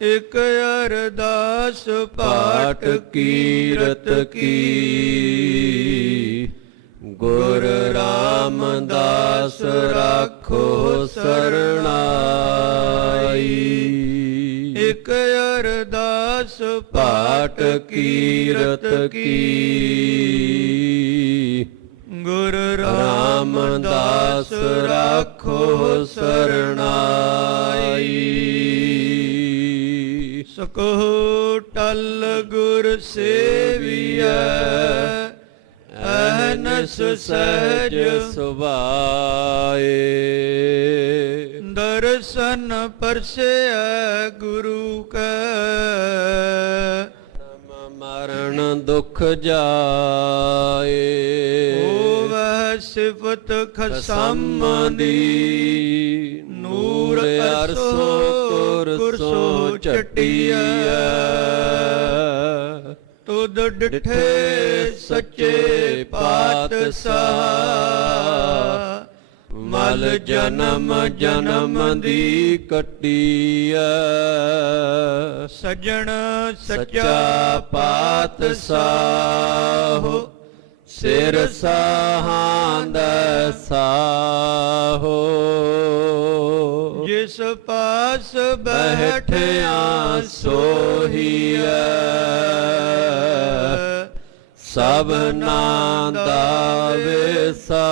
ਇਕ ਅਰਦਾਸ ਪਾਠ ਕੀਰਤ ਕੀ। ਗੁਰ ਰਾਮਦਾਸ ਰਾਖੋ ਸਰਣਾਈ। ਇਕ ਅਰਦਾਸ ਪਾਠ ਕੀਰਤ ਕੀ। ਗੁਰ ਰਾਮਦਾਸ ਰਾਖੋ ਸਰਣਾਈ। ਸਕਹੁ ਟਲ ਗੁਰ ਸੇਵੀਐ ਅਹਨਸ ਸਹਿਜ ਸੁਭਾਏ। ਦਰਸ਼ਨ ਪਰਸੈ ਗੁਰੂ ਕੈ ਮਰਨ ਦੁਖ ਜਾਏ। ਹੋਵੈ ਸਿਫਤ ਖਸਮ ਦੀ ਨੂਰ ਅਰਸੋ ਕੁਰਸੋ ਚਟਿਐ। ਤੁਧ ਡਿਠੇ ਸੱਚੇ ਪਾਤਸ਼ਾਹ ਮਲ ਜਨਮ ਜਨਮ ਦੀ ਕੱਟੀਐ। ਸਜਣ ਸੱਚਾ ਪਾਤਸ਼ਾਹ ਸਿਰ ਸਾਹਾਂਦੈ ਸਾਹੋ। ਜਿਸ ਪਾਸ ਬੈਠਿਆ ਸੋਹੀਐ ਸਭਨਾ ਦਾ ਵਿਸਾਹੋ।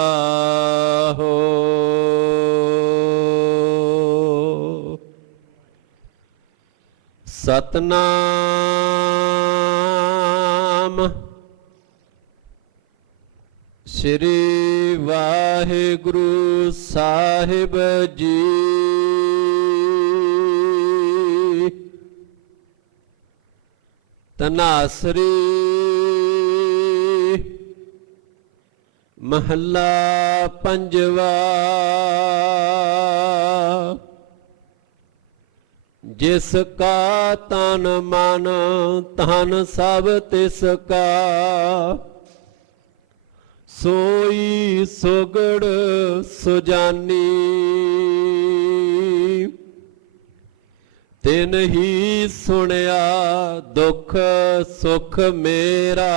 ਸਤਨਾਮ ਸ੍ਰੀ ਵਾਹਿਗੁਰੂ ਸਾਹਿਬ ਜੀ। ਧਨਾਸਰੀ ਮਹੱਲਾ ਪੰਜਵਾ। ਜਿਸ ਕਾ ਤਨ ਮਨ ਧਨ ਸਭ ਤਿਸ ਕਾ। ਸੋਈ ਸੁਗੜ ਸੁਜਾਨੀ। ਤਿਨ ਹੀ ਸੁਣਿਆ ਦੁਖ ਸੁਖ ਮੇਰਾ।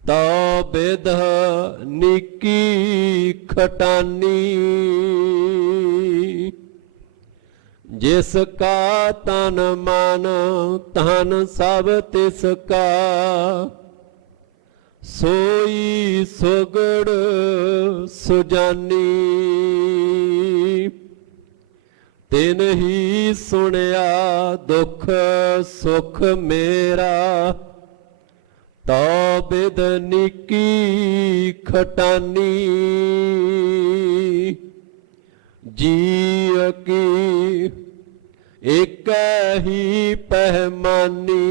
ਤੋ ਬਿਧ ਨੀਕੀ ਖਟਾਨੀ। ਜਿਸ ਕਾ ਤਨ ਮਨ ਧਨ ਸਭ ਤਿਸ ਕਾ। ਸੋਈ ਸੁਗੜ ਸੁਜਾਨੀ। ਤਿਨ ਹੀ ਸੁਣਿਆ ਦੁਖ ਸੁਖ ਮੇਰਾ। ਤੋ ਬਿਧ ਨੀਕੀ ਖਟਾਨੀ। ਜੀਅ ਕੀ ਏਕ ਹੀ ਪਹਿਮਾਨੀ।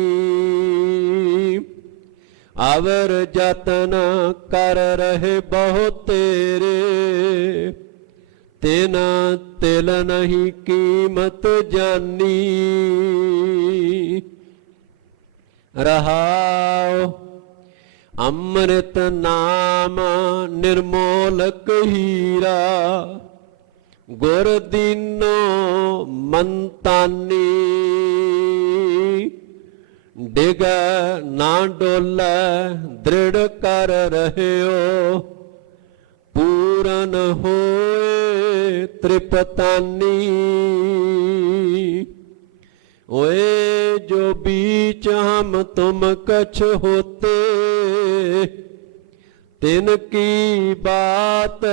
ਅਵਰ ਜਤਨ ਕਰ ਰਹੇ ਬਹੁ ਤੇਰੇ। ਤਿਨ ਤਿਲ ਨਹੀਂ ਕੀਮਤ ਜਾਨੀ। ਰਹਾਉ ਅੰਮ੍ਰਿਤ ਨਾਮ ਨਿਰਮੋਲਕ ਹੀਰਾ। ਗੁਰ ਦੀਨੋ ਮੰਤਾਨੀ। ਡਿਗ ਨਾ ਡੋਲੇ ਦ੍ਰਿੜ ਕਰ ਰਹਿਓ। ਪੂਰਨ ਹੋਏ ਤ੍ਰਿਪਤਾਨੀ। ओए जो बीच हम तुम कछ होते। तिनकी बात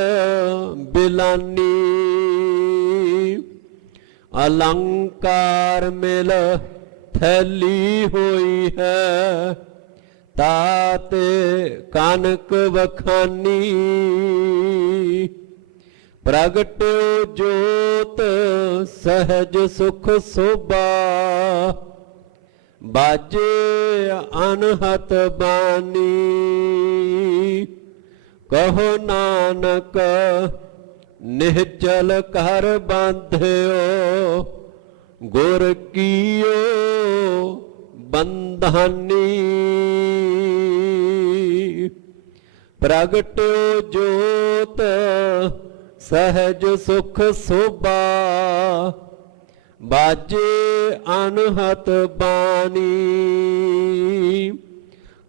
बिलानी। अलंकार मिल फैली हुई है। ताते कानक वखानी। प्रगट्यो जोत सहज सुख शोभा। बाजे अनहत बानी। कहो नानक निश्चल कर बांध्यो। गुर कीयो बंधानी। प्रगट्यो जोत सहज सुख शोभा। ਬਾਜੇ ਅਨਹਤ ਬਾਣੀ।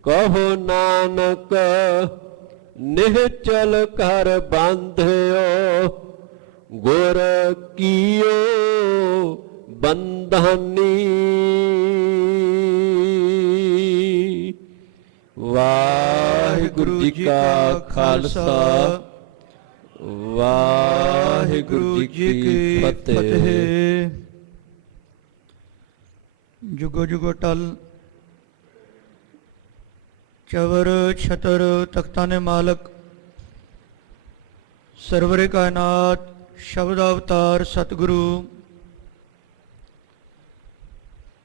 ਕਹੋ ਨਾਨਕ ਨਿਹਚਲ ਕਰ ਬੰਧਿਓ, ਗੁਰ ਕੀਓ ਬੰਧਾਨੀ। ਵਾਹਿਗੁਰੂ ਜੀ ਕਾ ਖਾਲਸਾ, ਵਾਹਿਗੁਰੂ ਜੀ ਕੀ ਫਤਿਹ। ਜੁਗੋ ਜੁਗੋ ਟਲ ਚਵਰ ਛਤਰ ਤਖਤਾਂ ਨੇ ਮਾਲਕ, ਸਰਵਰੇ ਕਾਇਨਾਤ ਸ਼ਬਦ ਅਵਤਾਰ ਸਤਿਗੁਰੂ।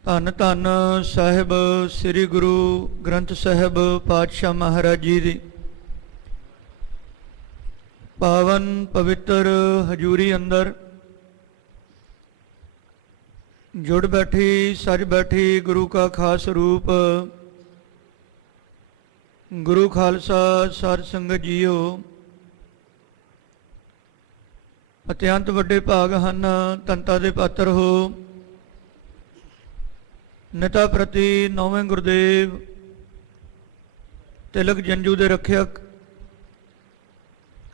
ਧੰਨ ਧੰਨ ਸਾਹਿਬ ਸ੍ਰੀ ਗੁਰੂ ਗ੍ਰੰਥ ਸਾਹਿਬ ਪਾਤਸ਼ਾਹ ਮਹਾਰਾਜ ਜੀ ਦੀ ਪਾਵਨ ਪਵਿੱਤਰ ਹਜ਼ੂਰੀ ਅੰਦਰ ਜੁੜ ਬੈਠੀ ਸੱਜ ਬੈਠੀ ਗੁਰੂ ਕਾ ਖਾਸ ਰੂਪ ਗੁਰੂ ਖਾਲਸਾ ਸਾਧ ਸੰਗਤ ਜੀਓ। ਅਤਿਅੰਤ ਵੱਡੇ ਭਾਗ ਹਨ, ਤੰਤਾ ਦੇ ਪਾਤਰ ਹੋ। ਨਿਤਾ ਪ੍ਰਤੀ ਨੌਵੇਂ ਗੁਰਦੇਵ ਤਿਲਕ ਜੰਜੂ ਦੇ ਰੱਖਿਅਕ,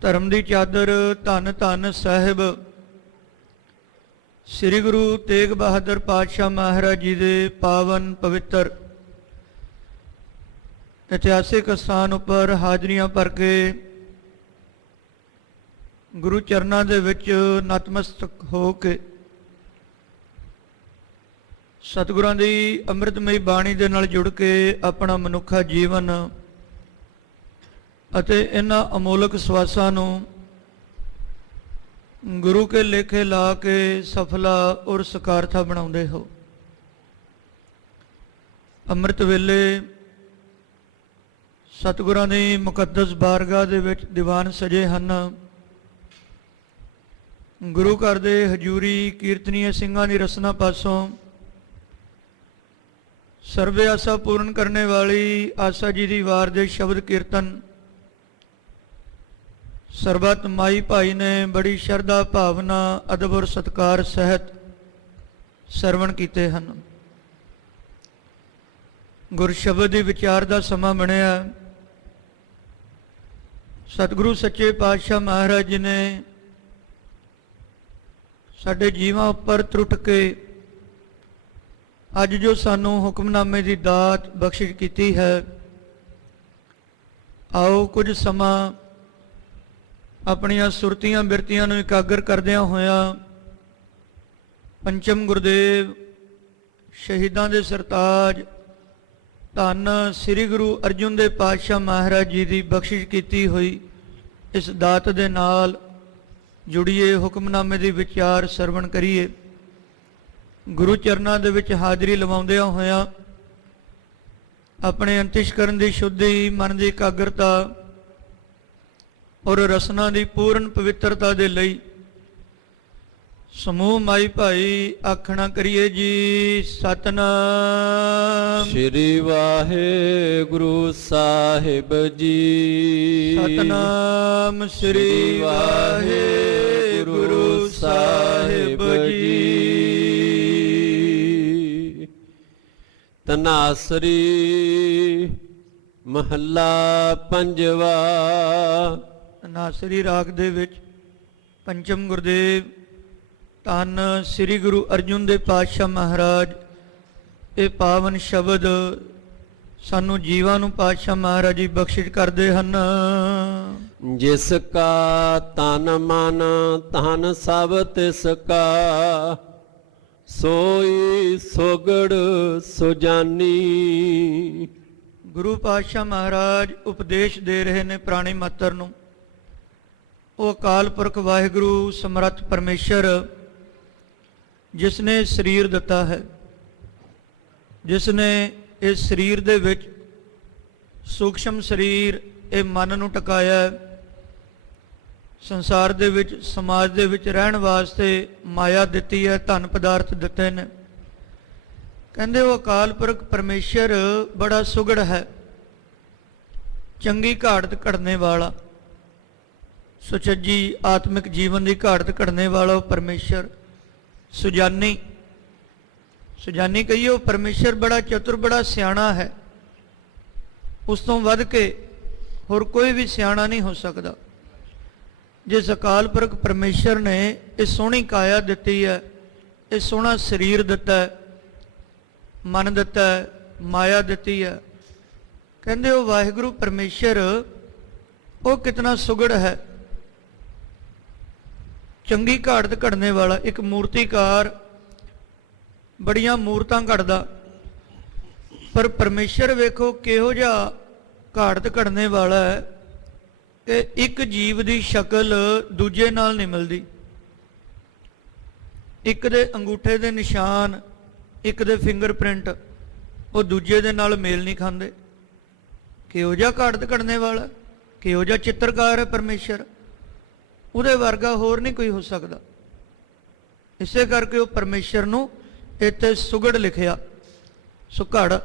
ਧਰਮ ਦੀ ਚਾਦਰ ਧੰਨ ਧੰਨ ਸਾਹਿਬ ਸ੍ਰੀ ਗੁਰੂ ਤੇਗ ਬਹਾਦਰ ਪਾਤਸ਼ਾਹ ਮਹਾਰਾਜ ਜੀ ਦੇ ਪਾਵਨ ਪਵਿੱਤਰ ਇਤਿਹਾਸਿਕ ਸਥਾਨ ਉੱਪਰ ਹਾਜ਼ਰੀਆਂ ਭਰ ਕੇ ਗੁਰੂ ਚਰਨਾਂ ਦੇ ਵਿੱਚ ਨਤਮਸਤਕ ਹੋ ਕੇ ਸਤਿਗੁਰਾਂ ਦੀ ਅੰਮ੍ਰਿਤਮਈ ਬਾਣੀ ਦੇ ਨਾਲ ਜੁੜ ਕੇ ਆਪਣਾ ਮਨੁੱਖਾ ਜੀਵਨ ਅਤੇ ਇਹਨਾਂ ਅਮੋਲਕ ਸਵਾਸਾਂ ਨੂੰ ਗੁਰੂ ਕੇ ਲੇਖੇ ਲਾ ਕੇ ਸਫਲਾ ਔਰ ਸਕਾਰਥਾ ਬਣਾਉਂਦੇ ਹੋ। ਅੰਮ੍ਰਿਤ ਵੇਲੇ ਸਤਿਗੁਰਾਂ ਦੀ ਮੁਕੱਦਸ ਬਾਰਗਾਹ ਦੇ ਵਿੱਚ ਦੀਵਾਨ ਸਜੇ ਹਨ। ਗੁਰੂ ਘਰ ਦੇ ਹਜ਼ੂਰੀ ਕੀਰਤਨੀਏ ਸਿੰਘਾਂ ਦੀ ਰਸਨਾ ਪਾਸੋਂ ਸਰਵੇ ਆਸਾ ਪੂਰਨ ਕਰਨੇ ਵਾਲੀ ਆਸਾ ਜੀ ਦੀ ਵਾਰ ਦੇ ਸ਼ਬਦ ਕੀਰਤਨ ਸਰਬਤ ਮਾਈ ਭਾਈ ਨੇ ਬੜੀ ਸ਼ਰਧਾ ਭਾਵਨਾ ਅਦਬ ਔਰ ਸਤਿਕਾਰ ਸਹਿਤ ਸਰਵਣ ਕੀਤੇ ਹਨ। ਗੁਰ ਸ਼ਬਦ ਦੀ ਵਿਚਾਰ ਦਾ ਸਮਾਂ ਬਣਿਆ। ਸਤਿਗੁਰੂ ਸੱਚੇ ਪਾਤਸ਼ਾਹ ਮਹਾਰਾਜ ਜੀ ਨੇ ਸਾਡੇ ਜੀਵਾਂ ਉੱਪਰ ਤਰੁੱਟ ਕੇ ਅੱਜ ਜੋ ਸਾਨੂੰ ਹੁਕਮਨਾਮੇ ਦੀ ਦਾਤ ਬਖਸ਼ਿਸ਼ ਕੀਤੀ ਹੈ, ਆਓ ਕੁਝ ਸਮਾਂ ਆਪਣੀਆਂ ਸੁਰਤੀਆਂ ਬਿਰਤੀਆਂ ਨੂੰ ਇਕਾਗਰ ਕਰਦਿਆਂ ਹੋਇਆਂ ਪੰਚਮ ਗੁਰਦੇਵ ਸ਼ਹੀਦਾਂ ਦੇ ਸਰਤਾਜ ਧੰਨ ਸ੍ਰੀ ਗੁਰੂ ਅਰਜੁਨ ਦੇਵ ਪਾਤਸ਼ਾਹ ਮਹਾਰਾਜ ਜੀ ਦੀ ਬਖਸ਼ਿਸ਼ ਕੀਤੀ ਹੋਈ ਇਸ ਦਾਤ ਦੇ ਨਾਲ ਜੁੜੀਏ, ਹੁਕਮਨਾਮੇ ਦੀ ਵਿਚਾਰ ਸਰਵਣ ਕਰੀਏ। ਗੁਰੂ ਚਰਨਾਂ ਦੇ ਵਿੱਚ ਹਾਜ਼ਰੀ ਲਵਾਉਂਦਿਆਂ ਹੋਇਆਂ ਆਪਣੇ ਅੰਤਿਸ਼ਕਰਨ ਦੀ ਸ਼ੁੱਧੀ, ਮਨ ਦੀ ਇਕਾਗਰਤਾ ਔਰ ਰਸਨਾ ਦੀ ਪੂਰਨ ਪਵਿੱਤਰਤਾ ਦੇ ਲਈ ਸਮੂਹ ਮਾਈ ਭਾਈ ਆਖਣਾ ਕਰੀਏ ਜੀ ਸਤਨਾਮ ਸ੍ਰੀ ਵਾਹਿਗੁਰੂ ਸਾਹਿਬ ਜੀ। ਸਤਨਾਮ ਸ੍ਰੀ ਵਾਹਿਗੁਰੂ ਸਾਹਿਬ ਜੀ। ਤਨਾਸਰੀ ਮਹੱਲਾ ਪੰਜਵਾ। ਤਨਾਸਰੀ ਰਾਗ ਦੇ ਵਿੱਚ ਪੰਚਮ ਗੁਰਦੇਵ ਧੰਨ ਸ੍ਰੀ ਗੁਰੂ ਅਰਜੁਨ ਦੇਵ ਪਾਤਸ਼ਾਹ ਮਹਾਰਾਜ ਇਹ ਪਾਵਨ ਸ਼ਬਦ ਸਾਨੂੰ ਜੀਵਾਂ ਨੂੰ ਪਾਤਸ਼ਾਹ ਮਹਾਰਾਜ ਜੀ ਬਖਸ਼ਿਸ਼ ਕਰਦੇ ਹਨ। ਜਿਸ ਕਾ ਤਨ ਮਨ ਧਨ ਸਭ ਤਿਸ ਕਾ, ਸੋਈ ਸੁਗੜ ਸੁਜਾਨੀ। ਗੁਰੂ ਪਾਤਸ਼ਾਹ ਮਹਾਰਾਜ ਉਪਦੇਸ਼ ਦੇ ਰਹੇ ਨੇ ਪ੍ਰਾਣੀ ਮਾਤਰ ਨੂੰ। ਉਹ ਅਕਾਲ ਪੁਰਖ ਵਾਹਿਗੁਰੂ ਸਮਰੱਥ ਪਰਮੇਸ਼ਰ ਜਿਸ ਨੇ ਸਰੀਰ ਦਿੱਤਾ ਹੈ, ਜਿਸ ਨੇ ਇਸ ਸਰੀਰ ਦੇ ਵਿੱਚ ਸੂਖਸ਼ਮ ਸਰੀਰ ਇਹ ਮਨ ਨੂੰ ਟਿਕਾਇਆ, ਸੰਸਾਰ ਦੇ ਵਿੱਚ ਸਮਾਜ ਦੇ ਵਿੱਚ ਰਹਿਣ ਵਾਸਤੇ ਮਾਇਆ ਦਿੱਤੀ ਹੈ, ਧਨ ਪਦਾਰਥ ਦਿੱਤੇ ਨੇ। ਕਹਿੰਦੇ ਉਹ ਅਕਾਲ ਪੁਰਖ ਪਰਮੇਸ਼ਰ ਬੜਾ ਸੁਗੜ ਹੈ, ਚੰਗੀ ਘਾੜਤ ਘੜਨੇ ਵਾਲਾ, ਸੁਚੱਜੀ ਆਤਮਿਕ ਜੀਵਨ ਦੀ ਘਾੜਤ ਘੜਨੇ ਵਾਲਾ ਉਹ ਪਰਮੇਸ਼ਰ ਸੁਜਾਨੀ ਸੁਜਾਨੀ ਕਹੀਏ ਉਹ ਪਰਮੇਸ਼ਰ ਬੜਾ ਚਤੁਰ, ਬੜਾ ਸਿਆਣਾ ਹੈ। ਉਸ ਤੋਂ ਵੱਧ ਕੇ ਹੋਰ ਕੋਈ ਵੀ ਸਿਆਣਾ ਨਹੀਂ ਹੋ ਸਕਦਾ। ਜਿਸ ਅਕਾਲ ਪੁਰਖ ਪਰਮੇਸ਼ਰ ਨੇ ਇਹ ਸੋਹਣੀ ਕਾਇਆ ਦਿੱਤੀ ਹੈ, ਇਹ ਸੋਹਣਾ ਸਰੀਰ ਦਿੱਤਾ ਹੈ, ਮਨ ਦਿੱਤਾ ਹੈ, ਮਾਇਆ ਦਿੱਤੀ ਹੈ, ਕਹਿੰਦੇ ਉਹ ਵਾਹਿਗੁਰੂ ਪਰਮੇਸ਼ਰ ਉਹ ਕਿਤਨਾ ਸੁਗੜ ਹੈ, ਚੰਗੀ ਘਾੜਤ ਘੜਨੇ ਵਾਲਾ। ਇੱਕ ਮੂਰਤੀਕਾਰ ਬੜੀਆਂ ਮੂਰਤਾਂ ਘੜਦਾ, ਪਰ ਪਰਮੇਸ਼ਰ ਵੇਖੋ ਕਿਹੋ ਜਿਹਾ ਘਾੜਤ ਘੜਨੇ ਵਾਲਾ ਹੈ ਕਿ ਇੱਕ ਜੀਵ ਦੀ ਸ਼ਕਲ ਦੂਜੇ ਨਾਲ ਨਹੀਂ ਮਿਲਦੀ। ਇੱਕ ਦੇ ਅੰਗੂਠੇ ਦੇ ਨਿਸ਼ਾਨ, ਇੱਕ ਦੇ ਫਿੰਗਰਪ੍ਰਿੰਟ ਉਹ ਦੂਜੇ ਦੇ ਨਾਲ ਮੇਲ ਨਹੀਂ ਖਾਂਦੇ। ਕਿਹੋ ਜਿਹਾ ਘਾੜਤ ਘੜਨੇ ਵਾਲਾ, ਕਿਹੋ ਜਿਹਾ ਚਿੱਤਰਕਾਰ ਹੈ ਪਰਮੇਸ਼ਰ, ਉਹਦੇ ਵਰਗਾ ਹੋਰ ਨਹੀਂ ਕੋਈ ਹੋ ਸਕਦਾ। ਇਸੇ ਕਰਕੇ ਉਹ ਪਰਮੇਸ਼ਰ ਨੂੰ ਇੱਥੇ ਸੁਗੜ ਲਿਖਿਆ, ਸੁਘੜ,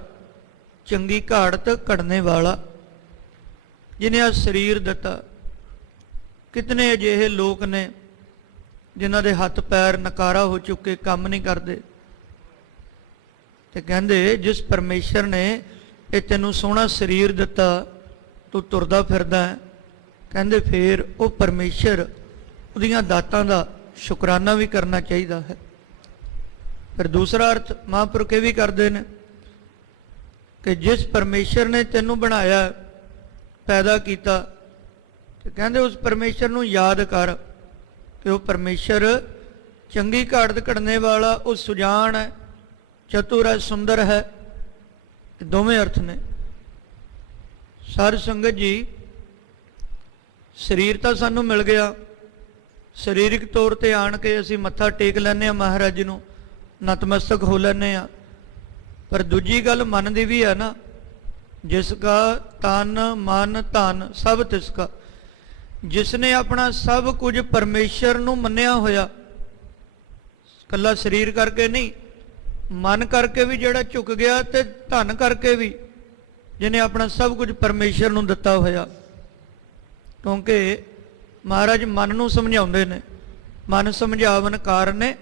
ਚੰਗੀ ਘਾੜਤ ਘੜਨੇ ਵਾਲਾ, ਜਿਹਨੇ ਆ ਸਰੀਰ ਦਿੱਤਾ। ਕਿਤਨੇ ਅਜਿਹੇ ਲੋਕ ਨੇ ਜਿਨ੍ਹਾਂ ਦੇ ਹੱਥ ਪੈਰ ਨਕਾਰਾ ਹੋ ਚੁੱਕੇ, ਕੰਮ ਨਹੀਂ ਕਰਦੇ, ਤੇ ਕਹਿੰਦੇ ਜਿਸ ਪਰਮੇਸ਼ਰ ਨੇ ਇਹ ਤੈਨੂੰ ਸੋਹਣਾ ਸਰੀਰ ਦਿੱਤਾ, ਤੂੰ ਤੁਰਦਾ ਫਿਰਦਾ ਹੈ, ਕਹਿੰਦੇ ਫਿਰ ਉਹ ਪਰਮੇਸ਼ਰ ਉਹਦੀਆਂ ਦਾਤਾਂ ਦਾ ਸ਼ੁਕਰਾਨਾ ਵੀ ਕਰਨਾ ਚਾਹੀਦਾ ਹੈ। ਫਿਰ ਦੂਸਰਾ ਅਰਥ ਮਹਾਂਪੁਰਖ ਇਹ ਵੀ ਕਰਦੇ ਨੇ ਕਿ ਜਿਸ ਪਰਮੇਸ਼ਰ ਨੇ ਤੈਨੂੰ ਬਣਾਇਆ, ਪੈਦਾ ਕੀਤਾ, ਤੇ ਕਹਿੰਦੇ ਉਸ ਪਰਮੇਸ਼ਰ ਨੂੰ ਯਾਦ ਕਰ ਕਿ ਉਹ ਪਰਮੇਸ਼ਰ ਚੰਗੀ ਘਾੜਤ ਘੜਨੇ ਵਾਲਾ, ਉਹ ਸੁਜਾਨ ਹੈ, ਚਤੁਰ ਹੈ, ਸੁੰਦਰ ਹੈ। ਦੋਵੇਂ ਅਰਥ ਨੇ। ਸਾਧ ਸੰਗਤ ਜੀ, ਸਰੀਰ ਤਾਂ ਸਾਨੂੰ ਮਿਲ ਗਿਆ, ਸਰੀਰਕ ਤੌਰ ਤੇ ਆਣ ਕੇ ਅਸੀਂ ਮੱਥਾ ਟੇਕ ਲੈਂਦੇ ਹਾਂ ਮਹਾਰਾਜ ਜੀ ਨੂੰ, ਨਤਮਸਤਕ ਹੋ ਲੈਂਦੇ ਹਾਂ, ਪਰ ਦੂਜੀ ਗੱਲ ਮਨ ਦੀ ਵੀ ਹੈ ਨਾ, ਜਿਸ ਕਾ ਤਨ ਮਨ ਧਨ ਸਭ ਤਿਸ ਕਾ। ਜਿਸ ਨੇ ਆਪਣਾ ਸਭ ਕੁਝ ਪਰਮੇਸ਼ਰ ਨੂੰ ਮੰਨਿਆ ਹੋਇਆ, ਕੱਲਾ ਸਰੀਰ ਕਰਕੇ ਨਹੀਂ, ਮਨ ਕਰਕੇ ਵੀ ਜਿਹੜਾ ਝੁਕ ਗਿਆ, ਤੇ ਧਨ ਕਰਕੇ ਵੀ ਜਿਹਨੇ ਆਪਣਾ ਸਭ ਕੁਝ ਪਰਮੇਸ਼ਰ ਨੂੰ ਦਿੱਤਾ ਹੋਇਆ। ਕਿਉਂਕਿ ਮਹਾਰਾਜ ਮਨ ਨੂੰ ਸਮਝਾਉਂਦੇ ਨੇ, ਮਨ ਸਮਝਾਵਨ ਕਾਰਨੇ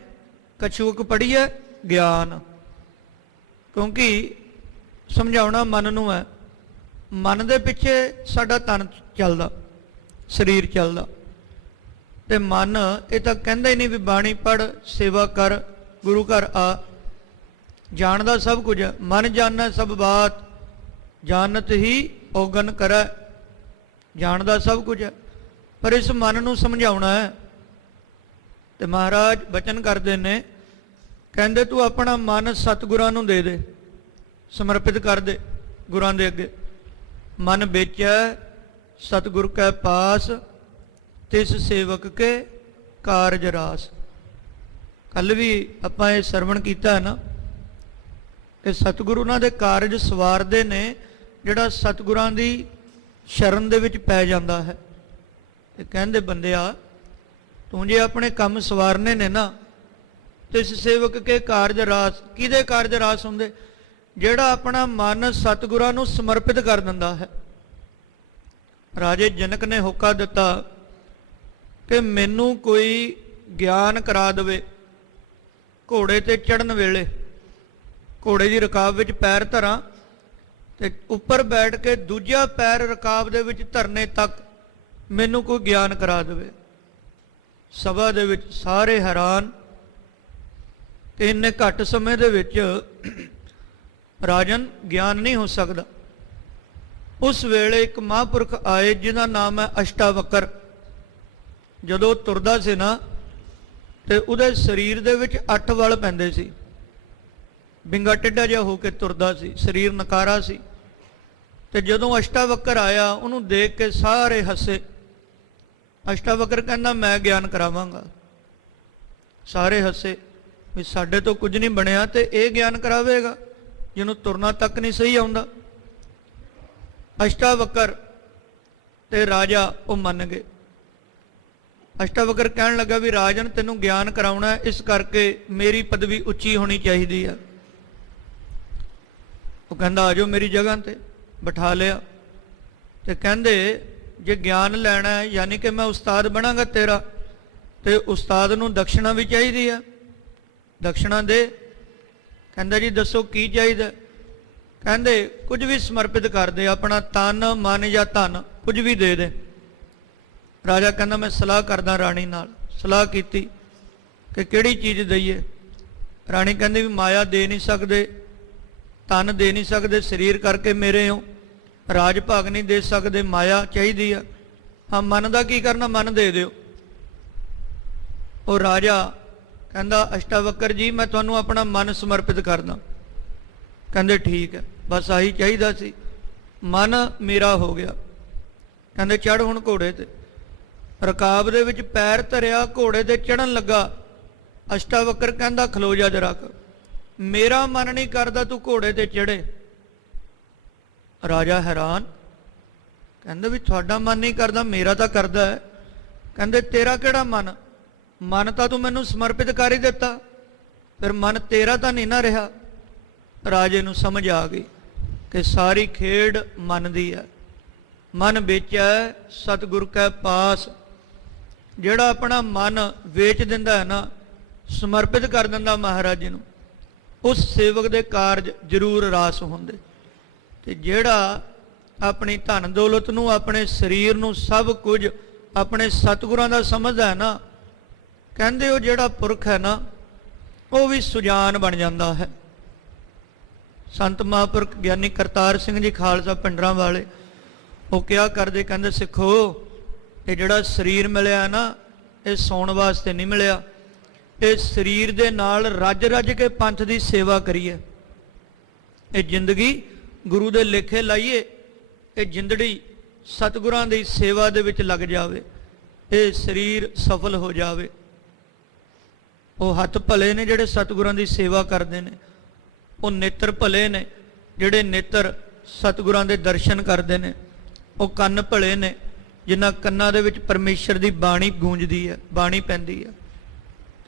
ਕਛੂਕ ਪੜੀਐ ਗਿਆਨ। ਕਿਉਂਕਿ ਸਮਝਾਉਣਾ ਮਨ ਨੂੰ ਹੈ, ਮਨ ਦੇ ਪਿੱਛੇ ਸਾਡਾ ਤਨ ਚੱਲਦਾ, ਸਰੀਰ ਚੱਲਦਾ, ਤੇ ਮਨ ਇਹ ਤਾਂ ਕਹਿੰਦਾ ਹੀ ਨਹੀਂ ਵੀ ਬਾਣੀ ਪੜ੍ਹ, ਸੇਵਾ ਕਰ, ਗੁਰੂ ਘਰ ਆ। ਜਾਣਦਾ ਸਭ ਕੁਝ ਹੈ, ਮਨ ਜਾਣੈ ਸਭ ਬਾਤ, ਜਾਣਤ ਹੀ ਔਗਨ ਕਰੈ। ਜਾਣਦਾ ਸਭ ਕੁਝ ਹੈ, ਪਰ ਇਸ ਮਨ ਨੂੰ ਸਮਝਾਉਣਾ ਹੈ। ਤੇ ਮਹਾਰਾਜ ਬਚਨ ਕਰਦੇ ਨੇ, ਕਹਿੰਦੇ ਤੂੰ ਆਪਣਾ ਮਨ ਸਤਿਗੁਰਾਂ ਨੂੰ ਦੇ ਦੇ, ਸਮਰਪਿਤ ਕਰ ਦੇ ਗੁਰਾਂ ਦੇ ਅੱਗੇ। ਮਨ ਵੇਚੈ ਸਤਿਗੁਰ ਕੈ ਪਾਸ, ਤਿਸ ਸੇਵਕ ਕੇ ਕਾਰਜ ਰਾਸ। ਕੱਲ ਵੀ ਆਪਾਂ ਇਹ ਸਰਵਣ ਕੀਤਾ ਹੈ ਨਾ ਕਿ ਸਤਿਗੁਰੂ ਉਹਨਾਂ ਦੇ ਕਾਰਜ ਸਵਾਰਦੇ ਨੇ ਜਿਹੜਾ ਸਤਿਗੁਰਾਂ ਦੀ ਸ਼ਰਨ ਦੇ ਵਿੱਚ ਪੈ ਜਾਂਦਾ ਹੈ। ਤੇ ਕਹਿੰਦੇ ਬੰਦਿਆ, ਤੂੰ ਜੇ ਆਪਣੇ ਕੰਮ ਸਵਾਰਨੇ ਨੇ ਨਾ, ਤੇ ਇਸ ਸੇਵਕ ਕੇ ਕਾਰਜ ਰਾਸ। ਕਿਹਦੇ ਕਾਰਜ ਰਾਸ ਹੁੰਦੇ? ਜਿਹੜਾ ਆਪਣਾ ਮਨ ਸਤਿਗੁਰਾਂ ਨੂੰ ਸਮਰਪਿਤ ਕਰ ਦਿੰਦਾ ਹੈ। ਰਾਜੇ ਜਨਕ ਨੇ ਹੋਕਾ ਦਿੱਤਾ ਕਿ ਮੈਨੂੰ ਕੋਈ ਗਿਆਨ ਕਰਾ ਦੇਵੇ। ਘੋੜੇ ਤੇ ਚੜ੍ਹਨ ਵੇਲੇ ਘੋੜੇ ਦੀ ਰਕਾਬ ਵਿੱਚ ਪੈਰ ਧਰਾਂ ਤੇ ਉੱਪਰ ਬੈਠ ਕੇ ਦੂਜਾ ਪੈਰ ਰਕਾਬ ਦੇ ਵਿੱਚ ਧਰਨੇ ਤੱਕ ਮੈਨੂੰ ਕੋਈ ਗਿਆਨ ਕਰਾ ਦੇਵੇ। ਸਭਾ ਦੇ ਵਿੱਚ ਸਾਰੇ ਹੈਰਾਨ ਕਿ ਇੰਨੇ ਘੱਟ ਸਮੇਂ ਦੇ ਵਿੱਚ ਰਾਜਨ ਗਿਆਨ ਨਹੀਂ ਹੋ ਸਕਦਾ। ਉਸ ਵੇਲੇ ਇੱਕ ਮਹਾਂਪੁਰਖ ਆਏ ਜਿਹਦਾ ਨਾਮ ਹੈ ਅਸ਼ਟਾਵਕਰ। ਜਦੋਂ ਤੁਰਦਾ ਸੀ ਨਾ ਤੇ ਉਹਦੇ ਸਰੀਰ ਦੇ ਵਿੱਚ 8 ਵਲ ਪੈਂਦੇ ਸੀ, ਬਿੰਗਾ ਟੇਢਾ ਜਿਹਾ ਹੋ ਕੇ ਤੁਰਦਾ ਸੀ, ਸਰੀਰ ਨਕਾਰਾ ਸੀ। ਤੇ ਜਦੋਂ ਅਸ਼ਟਾਵਕਰ ਆਇਆ ਉਹਨੂੰ ਦੇਖ ਕੇ ਸਾਰੇ ਹੱਸੇ। ਅਸ਼ਟਾਵਕਰ ਕਹਿੰਦਾ ਮੈਂ ਗਿਆਨ ਕਰਾਵਾਂਗਾ। ਸਾਰੇ ਹੱਸੇ ਵੀ ਸਾਡੇ ਤੋਂ ਕੁਝ ਨਹੀਂ ਬਣਿਆ ਤੇ ਇਹ ਗਿਆਨ ਕਰਾਵੇਗਾ ਜਿਹਨੂੰ ਤੁਰਨਾ ਤੱਕ ਨਹੀਂ ਸਹੀ ਆਉਂਦਾ। ਅਸ਼ਟਾਵਕਰ ਤੇ ਰਾਜਾ ਉਹ ਮੰਨ ਗਏ। ਅਸ਼ਟਾਵਕਰ ਕਹਿਣ ਲੱਗਾ ਵੀ ਰਾਜਨ ਤੈਨੂੰ ਗਿਆਨ ਕਰਾਉਣਾ, ਇਸ ਕਰਕੇ ਮੇਰੀ ਪਦਵੀ ਉੱਚੀ ਹੋਣੀ ਚਾਹੀਦੀ ਹੈ। ਉਹ ਕਹਿੰਦਾ ਆ ਜਾਓ ਮੇਰੀ ਜਗ੍ਹਾ ਤੇ। ਬਿਠਾ ਲਿਆ ਤੇ ਕਹਿੰਦੇ ਜੇ ਗਿਆਨ ਲੈਣਾ ਹੈ ਯਾਨੀ ਕਿ ਮੈਂ ਉਸਤਾਦ ਬਣਾਂਗਾ ਤੇਰਾ, ਤੇ ਉਸਤਾਦ ਨੂੰ ਦਕਸ਼ਣਾ ਵੀ ਚਾਹੀਦੀ ਹੈ, ਦਕਸ਼ਣਾ ਦੇ। ਕਹਿੰਦਾ ਜੀ ਦੱਸੋ ਕੀ ਚਾਹੀਦਾ? ਕਹਿੰਦੇ ਕੁਝ ਵੀ ਸਮਰਪਿਤ ਕਰ ਦੇ, ਆਪਣਾ ਤਨ ਮਨ ਜਾਂ ਧਨ ਕੁਝ ਵੀ ਦੇ ਦੇ। ਰਾਜਾ ਕਹਿੰਦਾ ਮੈਂ ਸਲਾਹ ਕਰਦਾ ਰਾਣੀ ਨਾਲ। ਸਲਾਹ ਕੀਤੀ ਕਿ ਕਿਹੜੀ ਚੀਜ਼ ਦਈਏ। ਰਾਣੀ ਕਹਿੰਦੀ ਵੀ ਮਾਇਆ ਦੇ ਨਹੀਂ ਸਕਦੇ, ਤਨ ਦੇ ਨਹੀਂ ਸਕਦੇ, ਸਰੀਰ ਕਰਕੇ ਮੇਰੇ ਹੋ, ਰਾਜ ਭਾਗ ਨਹੀਂ ਦੇ ਸਕਦੇ, ਮਾਇਆ ਚਾਹੀਦੀ ਆ। ਹਾਂ ਮਨ ਦਾ ਕੀ ਕਰਨਾ, ਮਨ ਦੇ ਦਿਓ। ਉਹ ਰਾਜਾ ਕਹਿੰਦਾ ਅਸ਼ਟਾਵਕਰ ਜੀ ਮੈਂ ਤੁਹਾਨੂੰ ਆਪਣਾ ਮਨ ਸਮਰਪਿਤ ਕਰਦਾ। ਕਹਿੰਦੇ ਠੀਕ ਹੈ, ਬਸ ਆਹੀ ਚਾਹੀਦਾ ਸੀ, ਮਨ ਮੇਰਾ ਹੋ ਗਿਆ। ਕਹਿੰਦੇ ਚੜ੍ਹ ਹੁਣ ਘੋੜੇ ਤੇ। ਰਕਾਬ ਦੇ ਵਿੱਚ ਪੈਰ ਧਰਿਆ, ਘੋੜੇ ਤੇ ਚੜ੍ਹਨ ਲੱਗਾ। ਅਸ਼ਟਾਵਕਰ ਕਹਿੰਦਾ ਖਲੋ ਜਾ ਜਰਾ ਕੁ, ਮੇਰਾ ਮਨ ਨਹੀਂ ਕਰਦਾ ਤੂੰ ਘੋੜੇ ਤੇ ਚੜ੍ਹੇ। ਰਾਜਾ ਹੈਰਾਨ, ਕਹਿੰਦਾ ਵੀ ਤੁਹਾਡਾ ਮਨ ਨਹੀਂ ਕਰਦਾ, ਮੇਰਾ ਤਾਂ ਕਰਦਾ ਹੈ। ਕਹਿੰਦੇ ਤੇਰਾ ਕਿਹੜਾ ਮਨ, ਮਨ ਤਾਂ ਤੂੰ ਮੈਨੂੰ ਸਮਰਪਿਤ ਕਰ ਹੀ ਦਿੱਤਾ, ਫਿਰ ਮਨ ਤੇਰਾ ਤਾਂ ਨਹੀਂ ਨਾ ਰਿਹਾ। ਰਾਜੇ ਨੂੰ ਸਮਝ ਆ ਗਈ ਕਿ ਸਾਰੀ ਖੇਡ ਮਨ ਦੀ ਹੈ। ਮਨ ਵੇਚਿਆ ਸਤਿਗੁਰ ਕੈ ਪਾਸ। ਜਿਹੜਾ ਆਪਣਾ ਮਨ ਵੇਚ ਦਿੰਦਾ ਹੈ ਨਾ, ਸਮਰਪਿਤ ਕਰ ਦਿੰਦਾ ਮਹਾਰਾਜ ਜੀ ਨੂੰ, ਉਸ ਸੇਵਕ ਦੇ ਕਾਰਜ ਜ਼ਰੂਰ ਰਾਸ ਹੁੰਦੇ। ਤੇ ਜਿਹੜਾ ਆਪਣੀ ਧਨ ਦੌਲਤ ਨੂੰ, ਆਪਣੇ ਸਰੀਰ ਨੂੰ, ਸਭ ਕੁਝ ਆਪਣੇ ਸਤਿਗੁਰਾਂ ਦਾ ਸਮਝਦਾ ਹੈ ਨਾ, ਕਹਿੰਦੇ ਉਹ ਜਿਹੜਾ ਪੁਰਖ ਹੈ ਨਾ, ਉਹ ਵੀ ਸੁਜਾਨ ਬਣ ਜਾਂਦਾ ਹੈ। ਸੰਤ ਮਹਾਂਪੁਰਖ ਗਿਆਨੀ ਕਰਤਾਰ ਸਿੰਘ ਜੀ ਖਾਲਸਾ ਪਿੰਡਰਾਂ ਵਾਲੇ ਉਹ ਕਿਹਾ ਕਰਦੇ, ਕਹਿੰਦੇ ਸਿੱਖੋ ਇਹ ਜਿਹੜਾ ਸਰੀਰ ਮਿਲਿਆ ਨਾ, ਇਹ ਸੌਣ ਵਾਸਤੇ ਨਹੀਂ ਮਿਲਿਆ। ਇਹ ਸਰੀਰ ਦੇ ਨਾਲ ਰੱਜ ਰੱਜ ਕੇ ਪੰਥ ਦੀ ਸੇਵਾ ਕਰੀਏ। ਇਹ ਜ਼ਿੰਦਗੀ ਗੁਰੂ ਦੇ ਲੇਖੇ ਲਾਈਏ, ਇਹ ਜ਼ਿੰਦੜੀ ਸਤਿਗੁਰਾਂ ਦੀ ਸੇਵਾ ਦੇ ਵਿੱਚ ਲੱਗ ਜਾਵੇ, ਇਹ ਸਰੀਰ ਸਫਲ ਹੋ ਜਾਵੇ। ਉਹ ਹੱਥ ਭਲੇ ਨੇ ਜਿਹੜੇ ਸਤਿਗੁਰਾਂ ਦੀ ਸੇਵਾ ਕਰਦੇ ਨੇ। ਉਹ ਨੇਤਰ ਭਲੇ ਨੇ ਜਿਹੜੇ ਨੇਤਰ ਸਤਿਗੁਰਾਂ ਦੇ ਦਰਸ਼ਨ ਕਰਦੇ ਨੇ। ਉਹ ਕੰਨ ਭਲੇ ਨੇ ਜਿਨ੍ਹਾਂ ਕੰਨਾਂ ਦੇ ਵਿੱਚ ਪਰਮੇਸ਼ਰ ਦੀ ਬਾਣੀ ਗੂੰਜਦੀ ਹੈ, ਬਾਣੀ ਪੈਂਦੀ ਹੈ।